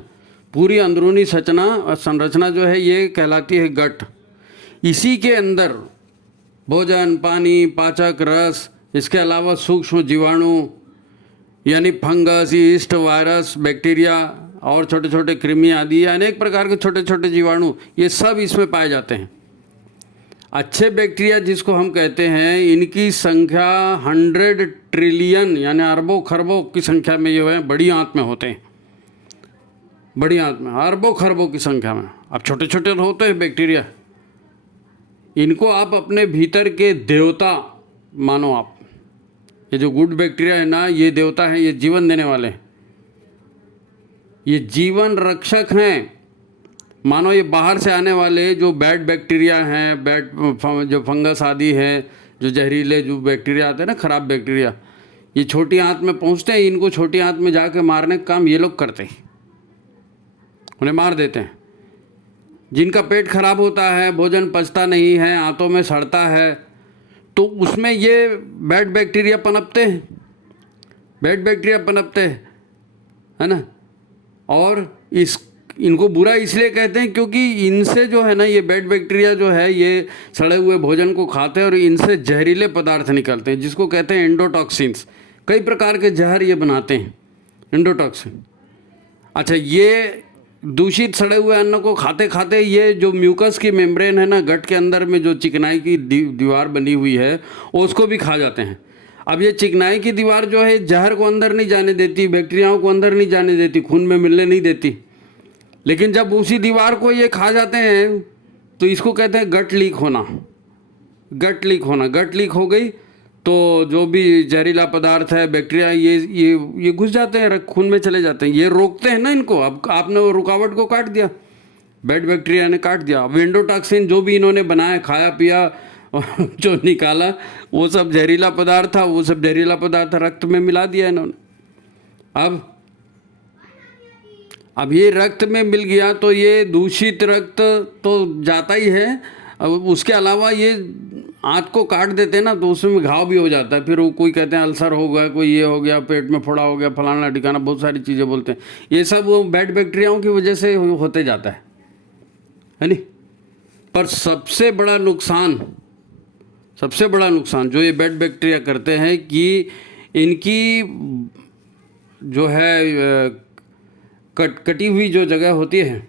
पूरी अंदरूनी संरचना जो है ये कहलाती है गट। इसी के अंदर भोजन, पानी, पाचक, रस, इसके अलावा सूक्ष्म जीवाणु यानी फंगस, यीस्ट, वायरस, बैक्टीरिया और छोटे छोटे कृमि आदि, अनेक प्रकार के छोटे छोटे जीवाणु, ये सब इसमें पाए जाते हैं। अच्छे बैक्टीरिया जिसको हम कहते हैं, इनकी संख्या 100 ट्रिलियन यानी अरबों खरबों की संख्या में ये है, बड़ी आंत में होते हैं। बड़ी आंत में अरबों खरबों की संख्या में। अब छोटे छोटे होते हैं बैक्टीरिया, इनको आप अपने भीतर के देवता मानो। आप ये जो गुड बैक्टीरिया है ना, ये देवता हैं, ये जीवन देने वाले हैं, ये जीवन रक्षक हैं। मानो ये बाहर से आने वाले जो बैड बैक्टीरिया हैं, जो फंगस आदि हैं, जो जहरीले जो बैक्टीरिया आते हैं ना, खराब बैक्टीरिया, ये छोटी आंत में पहुंचते हैं। इनको छोटी आंत में जाके मारने का काम ये लोग करते हैं, उन्हें मार देते हैं। जिनका पेट खराब होता है, भोजन पचता नहीं है, आंतों में सड़ता है, तो उसमें ये बैड बैक्टीरिया पनपते हैं, है ना। और इनको बुरा इसलिए कहते हैं क्योंकि इनसे जो है ना, ये बैड बैक्टीरिया जो है, ये सड़े हुए भोजन को खाते हैं और इनसे जहरीले पदार्थ निकलते हैं, जिसको कहते हैं एंडोटॉक्सिन्स। कई प्रकार के जहर ये बनाते हैं, एंडोटॉक्सिन। अच्छा, ये दूषित सड़े हुए अन्न को खाते खाते ये जो म्यूकस की मेम्ब्रेन है ना, गट के अंदर में जो चिकनाई की दीवार बनी हुई है, उसको भी खा जाते हैं। अब ये चिकनाई की दीवार जो है, जहर को अंदर नहीं जाने देती, बैक्टीरियाओं को अंदर नहीं जाने देती, खून में मिलने नहीं देती। लेकिन जब उसी दीवार को ये खा जाते हैं तो इसको कहते हैं गट लीक होना। गट लीक हो गई तो जो भी जहरीला पदार्थ है, बैक्टीरिया, ये घुस जाते हैं, खून में चले जाते हैं। ये रोकते हैं ना इनको। अब आपने वो रुकावट को काट दिया, बैड बैक्टीरिया ने काट दिया। अब एंडोटॉक्सिन जो भी इन्होंने बनाया, खाया पिया और जो निकाला, वो सब जहरीला पदार्थ था, वो सब जहरीला पदार्थ रक्त में मिला दिया इन्होंने। अब ये रक्त में मिल गया तो ये दूषित रक्त तो जाता ही है। अब उसके अलावा ये आंत को काट देते हैं ना, तो उसमें घाव भी हो जाता है। फिर वो कोई कहते हैं अल्सर हो गया, कोई ये हो गया, पेट में फोड़ा हो गया, फलाना ठिकाना, बहुत सारी चीज़ें बोलते हैं। ये सब वो बैड बैक्टीरियाओं की वजह से होते जाता है नहीं। पर सबसे बड़ा नुकसान जो ये बैड बैक्टीरिया करते हैं कि इनकी जो है कटी हुई जो जगह होती है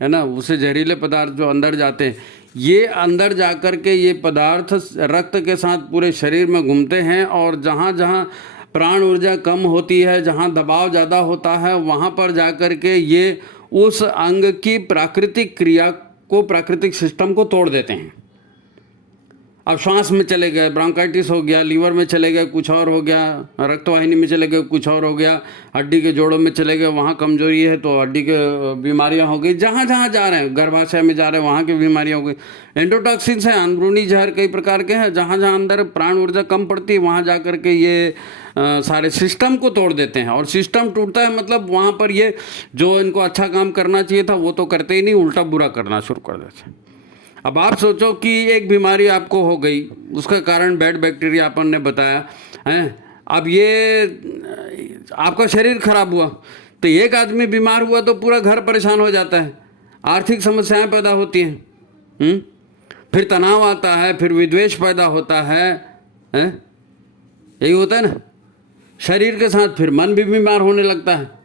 ना, उसे जहरीले पदार्थ जो अंदर जाते हैं, ये अंदर जाकर के ये पदार्थ रक्त के साथ पूरे शरीर में घूमते हैं। और जहाँ जहाँ प्राण ऊर्जा कम होती है, जहाँ दबाव ज़्यादा होता है, वहाँ पर जाकर के ये उस अंग की प्राकृतिक क्रिया को, प्राकृतिक सिस्टम को तोड़ देते हैं। अब श्वास में चले गए, ब्रोंकाइटिस हो गया, लीवर में चले गए, कुछ और हो गया, रक्तवाहिनी में चले गए, कुछ और हो गया, हड्डी के जोड़ों में चले गए, वहाँ कमजोरी है तो हड्डी के बीमारियाँ हो गई। जहाँ जहाँ जा रहे हैं, गर्भाशय में जा रहे हैं, वहाँ की बीमारियाँ हो गई। एंडोटॉक्सिन्स हैं, अंदरूनी जहर कई प्रकार के हैं। जहाँ जहाँ अंदर प्राण ऊर्जा कम पड़ती है, वहाँ जा कर के ये सारे सिस्टम को तोड़ देते हैं। और सिस्टम टूटता है मतलब वहाँ पर ये जो इनको अच्छा काम करना चाहिए था वो तो करते ही नहीं, उल्टा बुरा करना शुरू कर देते हैं। अब आप सोचो कि एक बीमारी आपको हो गई, उसका कारण बैड बैक्टीरिया अपन ने बताया है। अब ये आपका शरीर खराब हुआ, तो एक आदमी बीमार हुआ तो पूरा घर परेशान हो जाता है, आर्थिक समस्याएं पैदा होती हैं, फिर तनाव आता है, फिर विद्वेष पैदा होता है, यही होता है ना। शरीर के साथ फिर मन भी बीमार होने लगता है।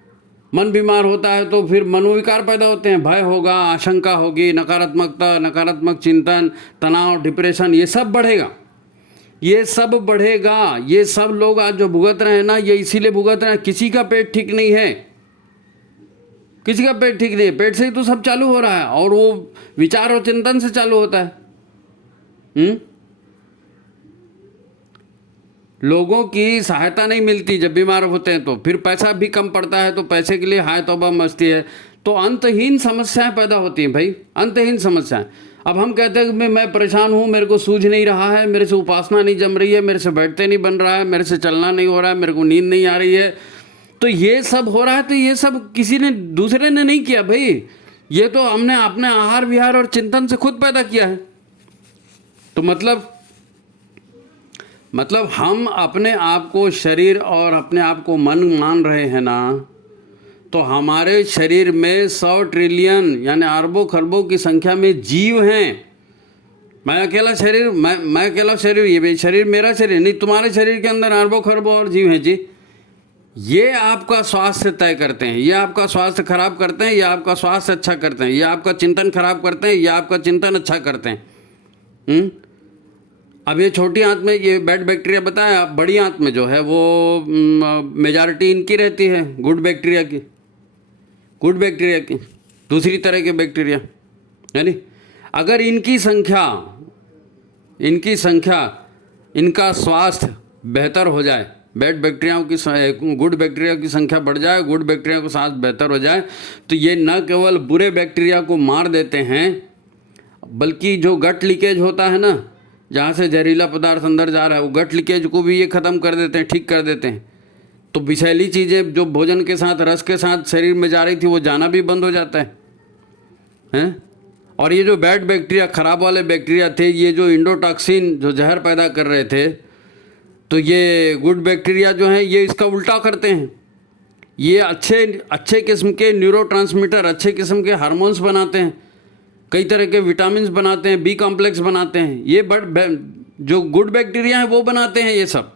मन बीमार होता है तो फिर मनोविकार पैदा होते हैं, भय होगा, आशंका होगी, नकारात्मकता, नकारात्मक चिंतन, तनाव, डिप्रेशन, ये सब बढ़ेगा। ये सब लोग आज जो भुगत रहे हैं ना, ये इसीलिए भुगत रहे हैं। किसी का पेट ठीक नहीं है, पेट से ही तो सब चालू हो रहा है। और वो विचार और चिंतन से चालू होता है। लोगों की सहायता नहीं मिलती जब बीमार होते हैं, तो फिर पैसा भी कम पड़ता है, तो पैसे के लिए हाय तौबा मस्ती है। तो अंतहीन समस्याएं पैदा होती हैं भाई, अंतहीन समस्याएं। अब हम कहते हैं कि मैं परेशान हूँ, मेरे को सूझ नहीं रहा है, मेरे से उपासना नहीं जम रही है, मेरे से बैठते नहीं बन रहा है, मेरे से चलना नहीं हो रहा है, मेरे को नींद नहीं आ रही है। तो ये सब हो रहा है तो ये सब किसी ने दूसरे ने नहीं किया भाई, ये तो हमने अपने आहार विहार और चिंतन से खुद पैदा किया है। तो मतलब हम अपने आप को शरीर और अपने आप को मन मान रहे हैं ना, तो हमारे शरीर में 100 ट्रिलियन यानी अरबों खरबों की संख्या में जीव हैं। मैं अकेला शरीर, मैं अकेला शरीर, ये भी शरीर मेरा शरीर नहीं, तुम्हारे शरीर के अंदर अरबों खरबों और जीव हैं जी। ये आपका स्वास्थ्य तय करते हैं, ये आपका स्वास्थ्य खराब करते हैं, ये आपका स्वास्थ्य अच्छा करते हैं, ये आपका चिंतन खराब करते हैं, ये आपका चिंतन अच्छा करते हैं। अब ये छोटी आंत में ये बैड बैक्टीरिया बताया, बड़ी आंत में जो है वो मेजॉरिटी इनकी रहती है, गुड बैक्टीरिया की, दूसरी तरह के बैक्टीरिया, यानी अगर इनकी संख्या इनका स्वास्थ्य बेहतर हो जाए, बैड बैक्टीरियाओं की गुड बैक्टीरिया की संख्या बढ़ जाए, गुड बैक्टीरिया का स्वास्थ्य बेहतर हो जाए, तो ये न केवल बुरे बैक्टीरिया को मार देते हैं, बल्कि जो गट लीकेज होता है ना, जहाँ से जहरीला पदार्थ अंदर जा रहा है, वो गट लीकेज को भी ये ख़त्म कर देते हैं, ठीक कर देते हैं। तो विषैली चीज़ें जो भोजन के साथ, रस के साथ शरीर में जा रही थी, वो जाना भी बंद हो जाता है। और ये जो बैड बैक्टीरिया, खराब वाले बैक्टीरिया थे, ये जो इंडोटॉक्सिन जो जहर पैदा कर रहे थे, तो ये गुड बैक्टीरिया जो हैं ये इसका उल्टा करते हैं। ये अच्छे किस्म के न्यूरोट्रांसमीटर, अच्छे किस्म के हार्मोन्स बनाते हैं, कई तरह के विटामिन्स बनाते हैं, बी कॉम्प्लेक्स बनाते हैं। ये जो गुड बैक्टीरिया हैं वो बनाते हैं, ये सब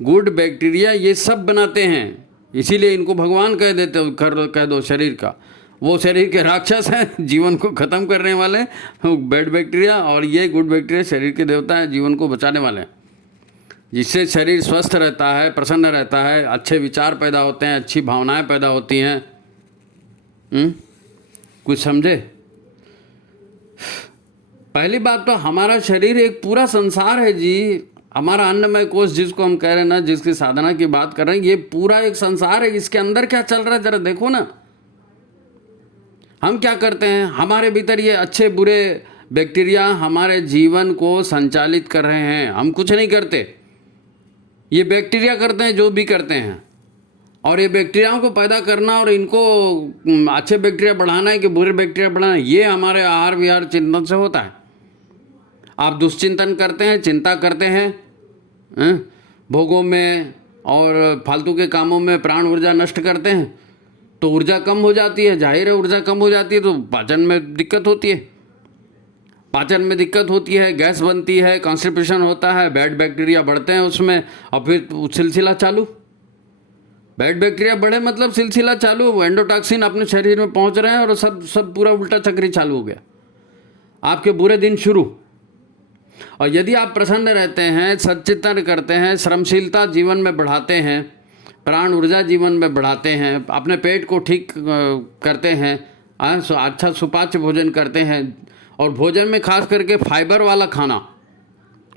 गुड बैक्टीरिया ये सब बनाते हैं। इसीलिए इनको भगवान कह देते हो, कह दो शरीर का, वो शरीर के राक्षस हैं, जीवन को ख़त्म करने वाले बैड बैक्टीरिया, और ये गुड बैक्टीरिया शरीर के देवता है, जीवन को बचाने वाले हैं, जिससे शरीर स्वस्थ रहता है, प्रसन्न रहता है, अच्छे विचार पैदा होते हैं, अच्छी भावनाएं पैदा होती हैं। कुछ समझे? पहली बात तो हमारा शरीर एक पूरा संसार है जी, हमारा अन्नमय कोश जिसको हम कह रहे हैं ना, जिसकी साधना की बात कर रहे हैं, ये पूरा एक संसार है। इसके अंदर क्या चल रहा है जरा देखो ना। हम क्या करते हैं, हमारे भीतर ये अच्छे बुरे बैक्टीरिया हमारे जीवन को संचालित कर रहे हैं, हम कुछ नहीं करते, ये बैक्टीरिया करते हैं जो भी करते हैं। और ये बैक्टीरियाओं को पैदा करना और इनको अच्छे बैक्टीरिया बढ़ाना है कि बुरे बैक्टीरिया बढ़ाना है, ये हमारे आहार विहार चिंतन से होता है। आप दुश्चिंतन करते हैं, चिंता करते हैं, भोगों में और फालतू के कामों में प्राण ऊर्जा नष्ट करते हैं, तो ऊर्जा कम हो जाती है। जाहिर है ऊर्जा कम हो जाती है तो पाचन में दिक्कत होती है, गैस बनती है, कॉन्स्टिपेशन होता है, बैड बैक्टीरिया बढ़ते हैं उसमें, और फिर सिलसिला चालू। बैड बैक्टीरिया बढ़े मतलब सिलसिला चालू, एंडोटॉक्सिन अपने शरीर में पहुंच रहे हैं और सब पूरा उल्टा चक्री चालू हो गया, आपके बुरे दिन शुरू। और यदि आप प्रसन्न रहते हैं, सच्चिंतन करते हैं, श्रमशीलता जीवन में बढ़ाते हैं, प्राण ऊर्जा जीवन में बढ़ाते हैं, अपने पेट को ठीक करते हैं, अच्छा सुपाच्य भोजन करते हैं, और भोजन में खास करके फाइबर वाला खाना,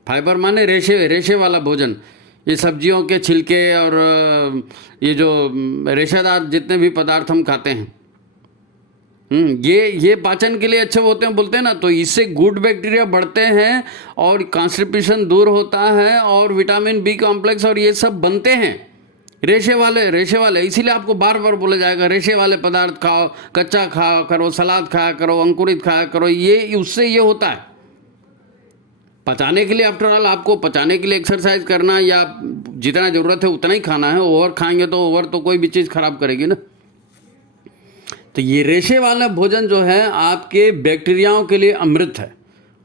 फाइबर माने रेशे वाला भोजन, ये सब्जियों के छिलके और ये जो रेशेदार जितने भी पदार्थ हम खाते हैं, ये पाचन के लिए अच्छे होते हैं बोलते हैं ना। तो इससे गुड बैक्टीरिया बढ़ते हैं और कॉन्स्टिपेशन दूर होता है और विटामिन बी कॉम्प्लेक्स और ये सब बनते हैं। रेशे वाले इसीलिए आपको बार बार बोला जाएगा रेशे वाले पदार्थ खाओ, कच्चा खाया करो, सलाद खाया करो, अंकुरित खाया करो, ये उससे ये होता है। पचाने के लिए आफ्टर ऑल आपको पचाने के लिए एक्सरसाइज करना या जितना ज़रूरत है उतना ही खाना है। ओवर खाएंगे तो ओवर तो कोई भी चीज़ खराब करेगी ना। तो ये रेशे वाला भोजन जो है आपके बैक्टीरियाओं के लिए अमृत है,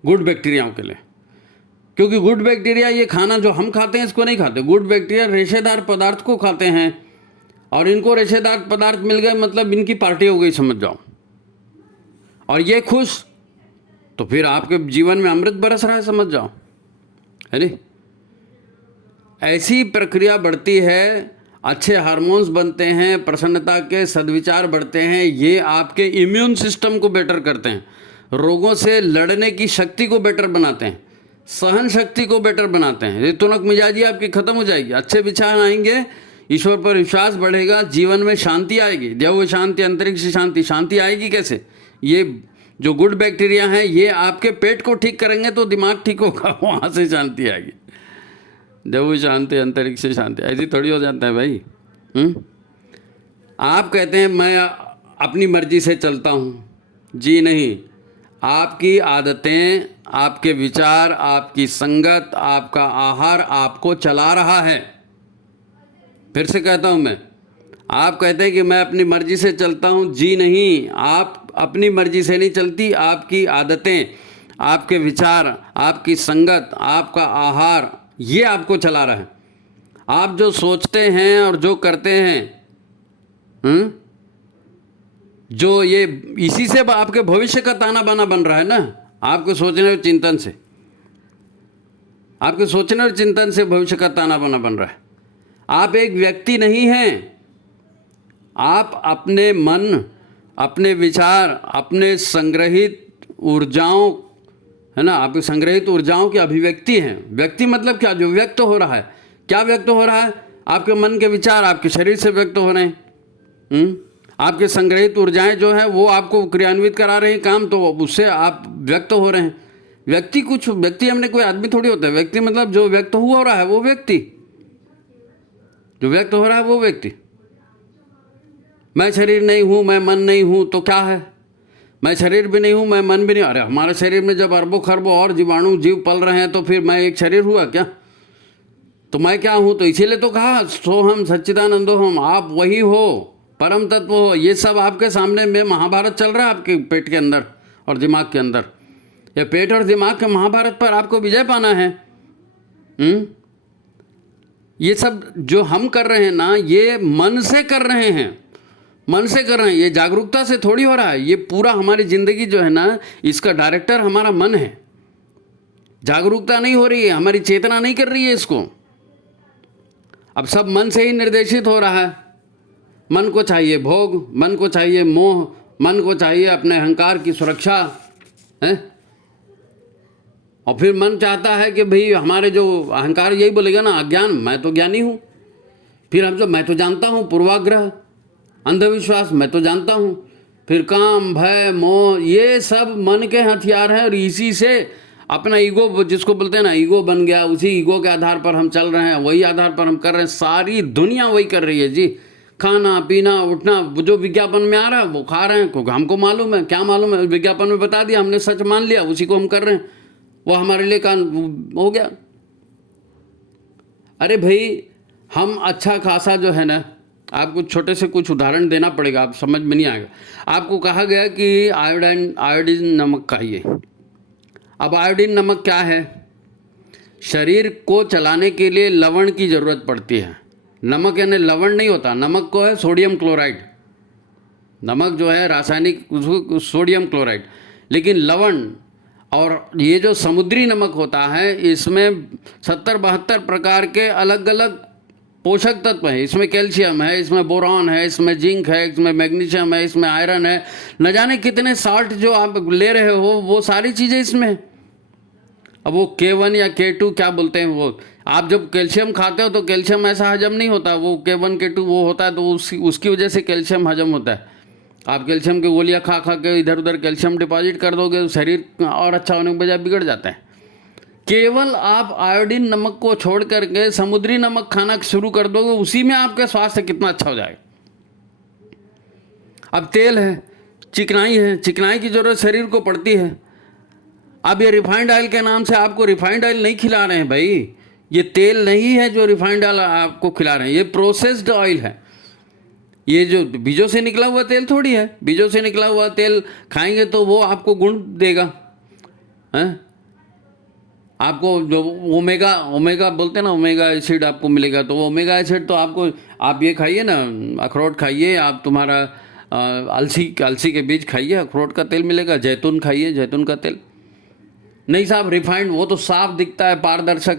गुड बैक्टीरियाओं के लिए, क्योंकि गुड बैक्टीरिया ये खाना जो हम खाते हैं इसको नहीं खाते। गुड बैक्टीरिया रेशेदार पदार्थ को खाते हैं और इनको रेशेदार पदार्थ मिल गए मतलब इनकी पार्टी हो गई समझ जाओ, और ये खुश, तो फिर आपके जीवन में अमृत बरस रहा है समझ जाओ, है नी। ऐसी प्रक्रिया बढ़ती है, अच्छे हार्मोन्स बनते हैं, प्रसन्नता के सद्विचार बढ़ते हैं, ये आपके इम्यून सिस्टम को बेटर करते हैं, रोगों से लड़ने की शक्ति को बेटर बनाते हैं, सहन शक्ति को बेटर बनाते हैं। ये तुनक मिजाजी आपकी ख़त्म हो जाएगी, अच्छे विचार आएंगे, ईश्वर पर विश्वास बढ़ेगा, जीवन में शांति आएगी। देव शांति अंतरिक्ष शांति। शांति आएगी कैसे? ये जो गुड बैक्टीरिया हैं ये आपके पेट को ठीक करेंगे तो दिमाग ठीक होगा, वहाँ से शांति आएगी। देव शांति अंतरिक्ष से शांति, ऐसी थोड़ी हो जाता है भाई। आप कहते हैं मैं अपनी मर्जी से चलता हूँ, जी नहीं, आपकी आदतें, आपके विचार, आपकी संगत, आपका आहार आपको चला रहा है। फिर से कहता हूँ मैं, आप कहते हैं कि मैं अपनी मर्जी से चलता हूँ, जी नहीं, आप अपनी मर्जी से नहीं चलती। आपकी आदतें, आपके विचार, आपकी संगत, आपका आहार, ये आपको चला रहा है। आप जो सोचते हैं और जो करते हैं, जो ये इसी से आपके भविष्य का ताना बाना बन रहा है ना, आपके सोचने और चिंतन से, आपके सोचने और चिंतन से भविष्य का ताना बाना बन रहा है। आप एक व्यक्ति नहीं हैं, आप अपने मन, अपने विचार, अपने संग्रहित ऊर्जाओं, है ना, आपकी संग्रहित ऊर्जाओं की अभिव्यक्ति हैं। व्यक्ति मतलब क्या? जो व्यक्त हो रहा है। क्या व्यक्त हो रहा है? आपके मन के विचार आपके शरीर से व्यक्त हो रहे हैं। आपके संग्रहित ऊर्जाएं जो हैं वो आपको क्रियान्वित करा रही हैं काम, तो उससे आप व्यक्त हो रहे हैं। व्यक्ति कुछ, व्यक्ति हमने कोई आदमी थोड़ी होता है। व्यक्ति मतलब जो व्यक्त हुआ हो रहा है वो व्यक्ति, जो व्यक्त हो रहा है वो व्यक्ति। मैं शरीर नहीं हूँ, मैं मन नहीं हूँ, तो क्या है? मैं शरीर भी नहीं हूँ, मैं मन भी नहीं। अरे हमारे शरीर में जब अरबों खरबों और जीवाणु जीव पल रहे हैं तो फिर मैं एक शरीर हुआ क्या? तो मैं क्या हूँ? तो इसीलिए तो कहा सोहम सच्चिदानंदो हम, आप वही हो, परम तत्व हो। ये सब आपके सामने में महाभारत चल रहा है आपके पेट के अंदर और दिमाग के अंदर। ये पेट और दिमाग के महाभारत पर आपको विजय पाना है। ये सब जो हम कर रहे हैं ना, ये मन से कर रहे हैं, मन से कर रहे हैं। ये जागरूकता से थोड़ी हो रहा है। ये पूरा हमारी ज़िंदगी जो है ना, इसका डायरेक्टर हमारा मन है। जागरूकता नहीं हो रही है, हमारी चेतना नहीं कर रही है इसको। अब सब मन से ही निर्देशित हो रहा है। मन को चाहिए भोग, मन को चाहिए मोह, मन को चाहिए अपने अहंकार की सुरक्षा है। और फिर मन चाहता है कि भाई हमारे जो अहंकार यही बोलेगा ना, अज्ञान, मैं तो ज्ञानी हूँ। फिर हम जो मैं तो जानता हूँ, पूर्वाग्रह, अंधविश्वास, मैं तो जानता हूँ। फिर काम, भय, मोह, ये सब मन के हथियार हैं। और इसी से अपना ईगो, जिसको बोलते हैं ना, ईगो बन गया। उसी ईगो के आधार पर हम चल रहे हैं, वही आधार पर हम कर रहे हैं। सारी दुनिया वही कर रही है जी। खाना पीना उठना, जो विज्ञापन में आ रहा है वो खा रहे हैं, क्योंकि हमको मालूम है। क्या मालूम है? विज्ञापन में बता दिया, हमने सच मान लिया, उसी को हम कर रहे हैं, वो हमारे लिए कान हो गया। अरे भाई, हम अच्छा खासा जो है ना, आपको छोटे से कुछ उदाहरण देना पड़ेगा, आप समझ में नहीं आएगा। आपको कहा गया कि आयोडीन नमक खाइए। अब आयोडीन नमक क्या है? शरीर को चलाने के लिए लवण की ज़रूरत पड़ती है। नमक यानी लवण नहीं होता, नमक को है सोडियम क्लोराइड। नमक जो है रासायनिक सोडियम क्लोराइड, लेकिन लवण और ये जो समुद्री नमक होता है, इसमें 70-72 प्रकार के अलग अलग पोषक तत्व हैं। इसमें कैल्शियम है, इसमें बोरॉन है, इसमें जिंक है, इसमें मैग्नीशियम है, इसमें आयरन है, न जाने कितने साल्ट जो आप ले रहे हो वो सारी चीज़ें इसमें हैं। अब वो K1 या K2 क्या बोलते हैं, वो आप जब कैल्शियम खाते हो तो कैल्शियम ऐसा हजम नहीं होता, वो K1 K2 वो होता है, तो उसकी वजह से कैल्शियम हजम होता है। आप कैल्शियम की गोलियाँ खा खा के इधर उधर कैल्शियम डिपॉजिट कर दोगे, तो शरीर और अच्छा होने के बजाय बिगड़ जाता है। केवल आप आयोडीन नमक को छोड़ करके समुद्री नमक खाना शुरू कर दोगे, उसी में आपका स्वास्थ्य कितना अच्छा हो जाएगा। अब तेल है, चिकनाई है, चिकनाई की ज़रूरत शरीर को पड़ती है। अब ये रिफाइंड ऑयल के नाम से आपको रिफाइंड ऑयल नहीं खिला रहे हैं भाई, ये तेल नहीं है जो रिफाइंड ऑयल आपको खिला रहे हैं, ये प्रोसेस्ड ऑयल है। ये जो बीजों से निकला हुआ तेल थोड़ी है। बीजों से निकला हुआ तेल खाएंगे तो वो आपको गुण देगा, हैं? आपको जो ओमेगा बोलते हैं ना, ओमेगा एसिड आपको मिलेगा। तो वो ओमेगा एसिड तो आपको, आप ये खाइए ना, अखरोट खाइए, आप तुम्हारा अलसी के बीज खाइए, अखरोट का तेल मिलेगा। जैतून खाइए, जैतून का तेल। नहीं साहब, रिफाइंड वो तो साफ दिखता है, पारदर्शक।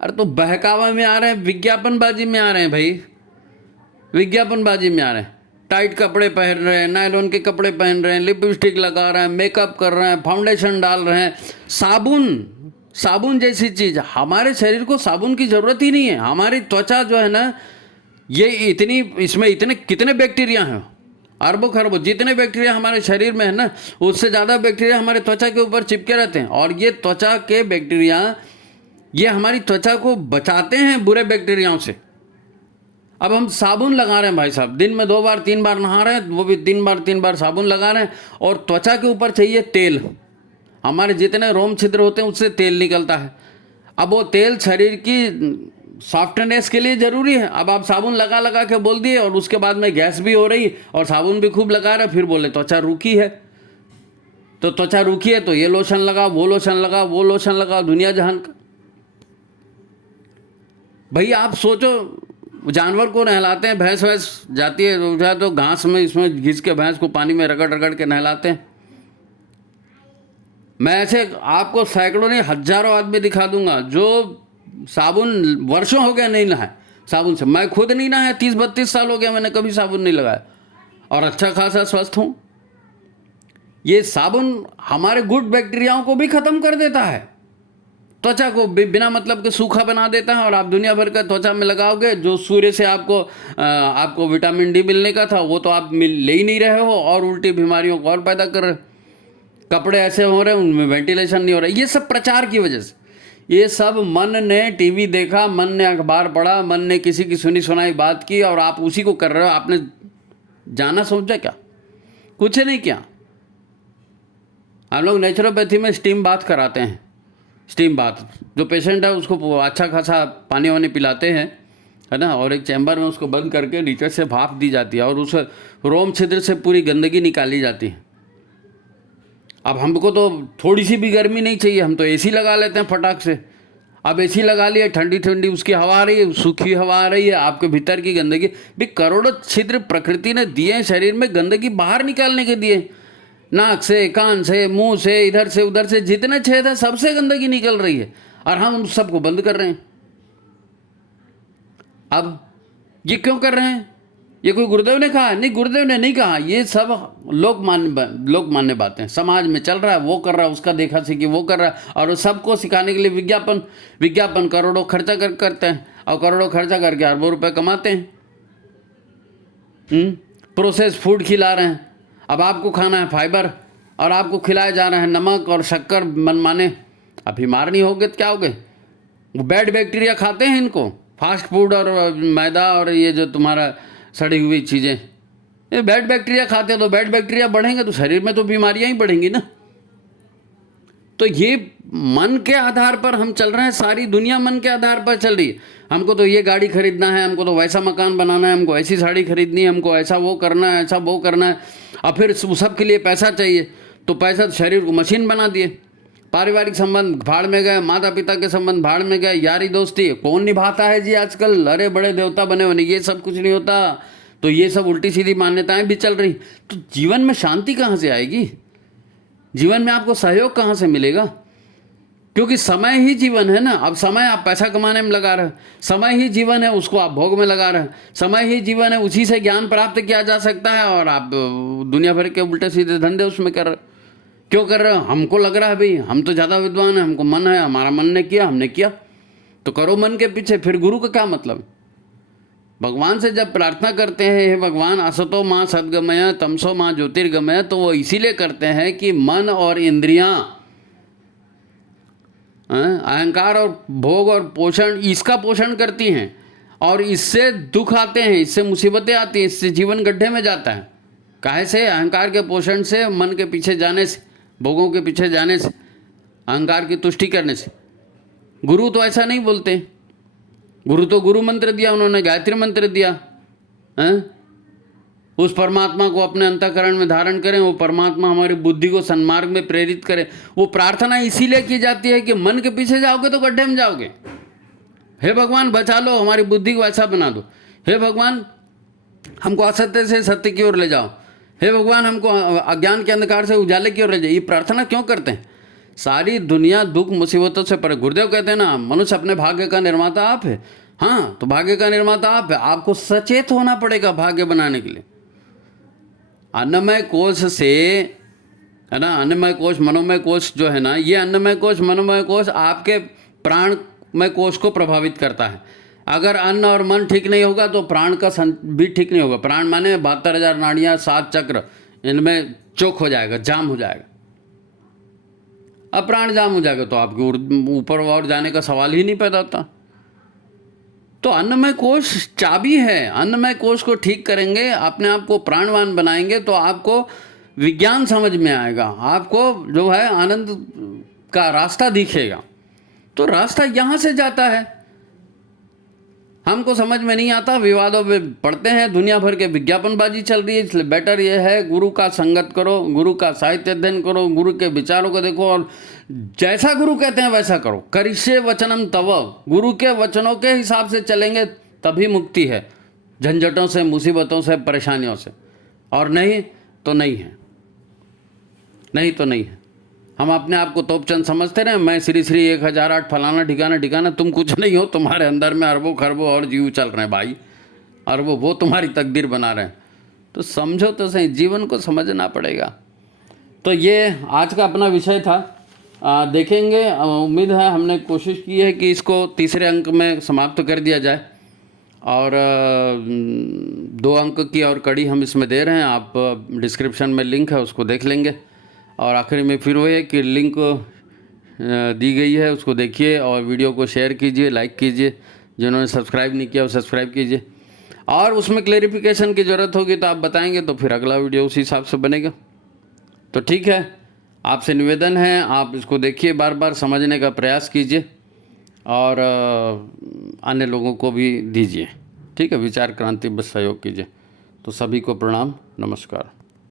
अरे तो बहकावा में आ रहे हैं, विज्ञापनबाजी में आ रहे हैं भाई, विज्ञापनबाजी में आ रहे हैं। टाइट कपड़े पहन रहे हैं, नायलॉन के कपड़े पहन रहे हैं, लिपस्टिक लगा रहे हैं, मेकअप कर रहे हैं, फाउंडेशन डाल रहे हैं, साबुन जैसी चीज़। हमारे शरीर को साबुन की ज़रूरत ही नहीं है। हमारी त्वचा जो है ना, ये इतनी, इसमें इतने कितने बैक्टीरिया हैं, अरबों खरबों, जितने बैक्टीरिया हमारे शरीर में है ना, उससे ज़्यादा बैक्टीरिया हमारे त्वचा के ऊपर चिपके रहते हैं। और ये त्वचा के बैक्टीरिया, ये हमारी त्वचा को बचाते हैं बुरे बैक्टीरियाओं से। अब हम साबुन लगा रहे हैं भाई साहब, दिन में 2 बार 3 बार नहा रहे हैं, वो भी 3 बार साबुन लगा रहे हैं, और त्वचा के ऊपर चाहिए तेल। हमारे जितने रोम छिद्र होते हैं उससे तेल निकलता है। अब वो तेल शरीर की सॉफ्टनेस के लिए ज़रूरी है। अब आप साबुन लगा लगा के बोल दिए, और उसके बाद में गैस भी हो रही और साबुन भी खूब लगा रहे, फिर बोले त्वचा रूखी है। तो त्वचा रूखी है तो ये लोशन लगा, वो लोशन लगा, वो लोशन लगा, दुनिया जहान का। भैया आप सोचो, जानवर को नहलाते हैं, भैंस वैंस जाती है तो घास में इसमें घिस के भैंस को पानी में रगड़ रगड़ के नहलाते हैं। मैं ऐसे आपको सैकड़ों नहीं हजारों आदमी दिखा दूंगा जो साबुन वर्षों हो गया नहीं नहाए साबुन से। मैं खुद नहीं नहाया, 30-32 साल हो गया मैंने कभी साबुन नहीं लगाया, और अच्छा खासा स्वस्थ हूँ। ये साबुन हमारे गुड बैक्टीरियाओं को भी ख़त्म कर देता है, त्वचा को बिना मतलब के सूखा बना देता है। और आप दुनिया भर का त्वचा में लगाओगे, जो सूर्य से आपको विटामिन डी मिलने का था वो तो आप ले ही नहीं रहे हो, और उल्टी बीमारियों को और पैदा कर रहे। कपड़े ऐसे हो रहे हैं उनमें वेंटिलेशन नहीं हो रहा। ये सब प्रचार की वजह से, ये सब मन ने टीवी देखा, मन ने अखबार पढ़ा, मन ने किसी की सुनी सुनाई बात की, और आप उसी को कर रहे हो। आपने जाना सोचा क्या? कुछ नहीं किया। हम लोग नेचुरोपैथी में स्टीम बाथ कराते हैं। स्टीम बाथ, जो पेशेंट है उसको अच्छा खासा पानी वानी पिलाते हैं, है ना, और एक चैम्बर में उसको बंद करके नीचे से भाप दी जाती है, और उस रोम छिद्र से पूरी गंदगी निकाली जाती है। अब हमको तो थोड़ी सी भी गर्मी नहीं चाहिए, हम तो एसी लगा लेते हैं फटाक से। अब एसी लगा लिया, ठंडी ठंडी उसकी हवा आ रही है, सूखी हवा आ रही है, आपके भीतर की गंदगी भी। करोड़ों छिद्र प्रकृति ने दिए हैं शरीर में गंदगी बाहर निकालने के दिए। नाक से, कान से, मुंह से, इधर से उधर से जितने छेद है सबसे गंदगी निकल रही है, और हम उन सबको बंद कर रहे हैं। अब ये क्यों कर रहे हैं? ये कोई गुरुदेव ने कहा? नहीं, गुरुदेव ने नहीं कहा। ये सब लोक मान्य बातें समाज में चल रहा है। वो कर रहा है, उसका देखा सीखी वो कर रहा है, और सबको सिखाने के लिए विज्ञापन करोड़ों खर्चा करते हैं, और करोड़ों खर्चा करके अरबों रुपए कमाते हैं। प्रोसेस फूड खिला रहे हैं। अब आपको खाना है फाइबर, और आपको खिलाया जा रहा है नमक और शक्कर मनमाने। अब बीमार नहीं होगे तो क्या होगे? वो बैड बैक्टीरिया खाते हैं इनको, फास्ट फूड और मैदा और ये जो तुम्हारा सड़ी हुई चीज़ें, ये बैड बैक्टीरिया खाते हैं। तो बैड बैक्टीरिया बढ़ेंगे तो शरीर में तो बीमारियां ही बढ़ेंगी ना। तो ये मन के आधार पर हम चल रहे हैं, सारी दुनिया मन के आधार पर चल रही है। हमको तो ये गाड़ी खरीदना है, हमको तो वैसा मकान बनाना है, हमको ऐसी साड़ी खरीदनी है, हमको ऐसा वो करना है, ऐसा वो करना है, और फिर सब के लिए पैसा चाहिए। तो पैसा तो शरीर को मशीन बना दिए। पारिवारिक संबंध भाड़ में गए, माता पिता के संबंध भाड़ में गए, यारी दोस्ती कौन निभाता है जी आजकल? अरे बड़े देवता बने बने, ये सब कुछ नहीं होता। तो ये सब उल्टी सीधी मान्यताएं भी चल रही। तो जीवन में शांति कहाँ से आएगी? जीवन में आपको सहयोग कहाँ से मिलेगा? क्योंकि समय ही जीवन है ना। अब समय आप पैसा कमाने में लगा रहे हैं, समय ही जीवन है उसको आप भोग में लगा रहे हैं, समय ही जीवन है उसी से ज्ञान प्राप्त किया जा सकता है, और आप दुनिया भर के उल्टे सीधे धंधे उसमें कर रहे। क्यों कर रहे हो? हमको लग रहा है भाई हम तो ज़्यादा विद्वान हैं, हमको मन है, हमारा मन ने किया, हमने किया। तो करो मन के पीछे, फिर गुरु का क्या मतलब? भगवान से जब प्रार्थना करते हैं, हे भगवान असतो माँ सद्गमय तमसो माँ ज्योतिर्गमय, तो वो इसीलिए करते हैं कि मन और इंद्रियां, अहंकार और भोग और पोषण, इसका पोषण करती हैं, और इससे दुख आते हैं, इससे मुसीबतें आती हैं, इससे जीवन गड्ढे में जाता है। काहे से? अहंकार के पोषण से, मन के पीछे जाने से, भोगों के पीछे जाने से, अहंकार की तुष्टि करने से। गुरु तो ऐसा नहीं बोलते। गुरु तो गुरु मंत्र दिया उन्होंने, गायत्री मंत्र दिया है, उस परमात्मा को अपने अंतःकरण में धारण करें, वो परमात्मा हमारी बुद्धि को सन्मार्ग में प्रेरित करे। वो प्रार्थना इसीलिए की जाती है कि मन के पीछे जाओगे तो गड्ढे में जाओगे। हे भगवान बचा लो, हमारी बुद्धि को ऐसा बना दो। हे भगवान हमको असत्य से सत्य की ओर ले जाओ। हे भगवान हमको अज्ञान के अंधकार से उजाले की ओर ले जाओ। ये प्रार्थना क्यों करते हैं? सारी दुनिया दुख मुसीबतों से परे। गुरुदेव कहते हैं ना, मनुष्य अपने भाग्य का निर्माता आप है। हाँ, तो भाग्य का निर्माता आप है, आपको सचेत होना पड़ेगा भाग्य बनाने के लिए। अन्नमय कोश से, है ना, अन्नमय कोश मनोमय कोश जो है ना, ये अन्नमय कोश मनोमय कोश आपके प्राणमय कोश को प्रभावित करता है। अगर अन्न और मन ठीक नहीं होगा तो प्राण का भी ठीक नहीं होगा। प्राण माने 72,000 नाड़ियाँ, 7 चक्र, इनमें चोक हो जाएगा, जाम हो जाएगा। अब प्राण जाम हो जाएगा तो आपके ऊपर और जाने का सवाल ही नहीं पैदा होता। तो अन्नमय कोश चाबी है। अन्नमय कोश को ठीक करेंगे, अपने आप को प्राणवान बनाएंगे तो आपको विज्ञान समझ में आएगा, आपको जो है आनंद का रास्ता दिखेगा। तो रास्ता यहाँ से जाता है, हमको समझ में नहीं आता, विवादों में पढ़ते हैं, दुनिया भर के विज्ञापनबाजी चल रही है। इसलिए बेटर ये है गुरु का संगत करो, गुरु का साहित्य अध्ययन करो, गुरु के विचारों को देखो और जैसा गुरु कहते हैं वैसा करो। करिष्ये वचनम तव, गुरु के वचनों के हिसाब से चलेंगे तभी मुक्ति है झंझटों से, मुसीबतों से, परेशानियों से, और नहीं तो नहीं है, नहीं तो नहीं है। हम अपने आप को तोपचंद समझते रहे, मैं श्री श्री 1008 फलाना ठिकाना ठिकाना, तुम कुछ नहीं हो, तुम्हारे अंदर में अरबों खरबों और जीव चल रहे हैं भाई, और वो तुम्हारी तकदीर बना रहे हैं। तो समझो तो सही, जीवन को समझना पड़ेगा। तो ये आज का अपना विषय था। देखेंगे, उम्मीद है हमने कोशिश की है कि इसको तीसरे अंक में समाप्त कर दिया जाए, और 2 अंक की और कड़ी हम इसमें दे रहे हैं। आप डिस्क्रिप्शन में लिंक है, उसको देख लेंगे। और आखिर में फिर वो है कि लिंक दी गई है, उसको देखिए और वीडियो को शेयर कीजिए, लाइक कीजिए। जिन्होंने सब्सक्राइब नहीं किया वो सब्सक्राइब कीजिए, और उसमें क्लेरिफिकेशन की ज़रूरत होगी तो आप बताएंगे तो फिर अगला वीडियो उसी हिसाब से बनेगा। तो ठीक है, आपसे निवेदन है, आप इसको देखिए, बार बार समझने का प्रयास कीजिए और अन्य लोगों को भी दीजिए। ठीक है, विचार क्रांति बस सहयोग कीजिए। तो सभी को प्रणाम, नमस्कार।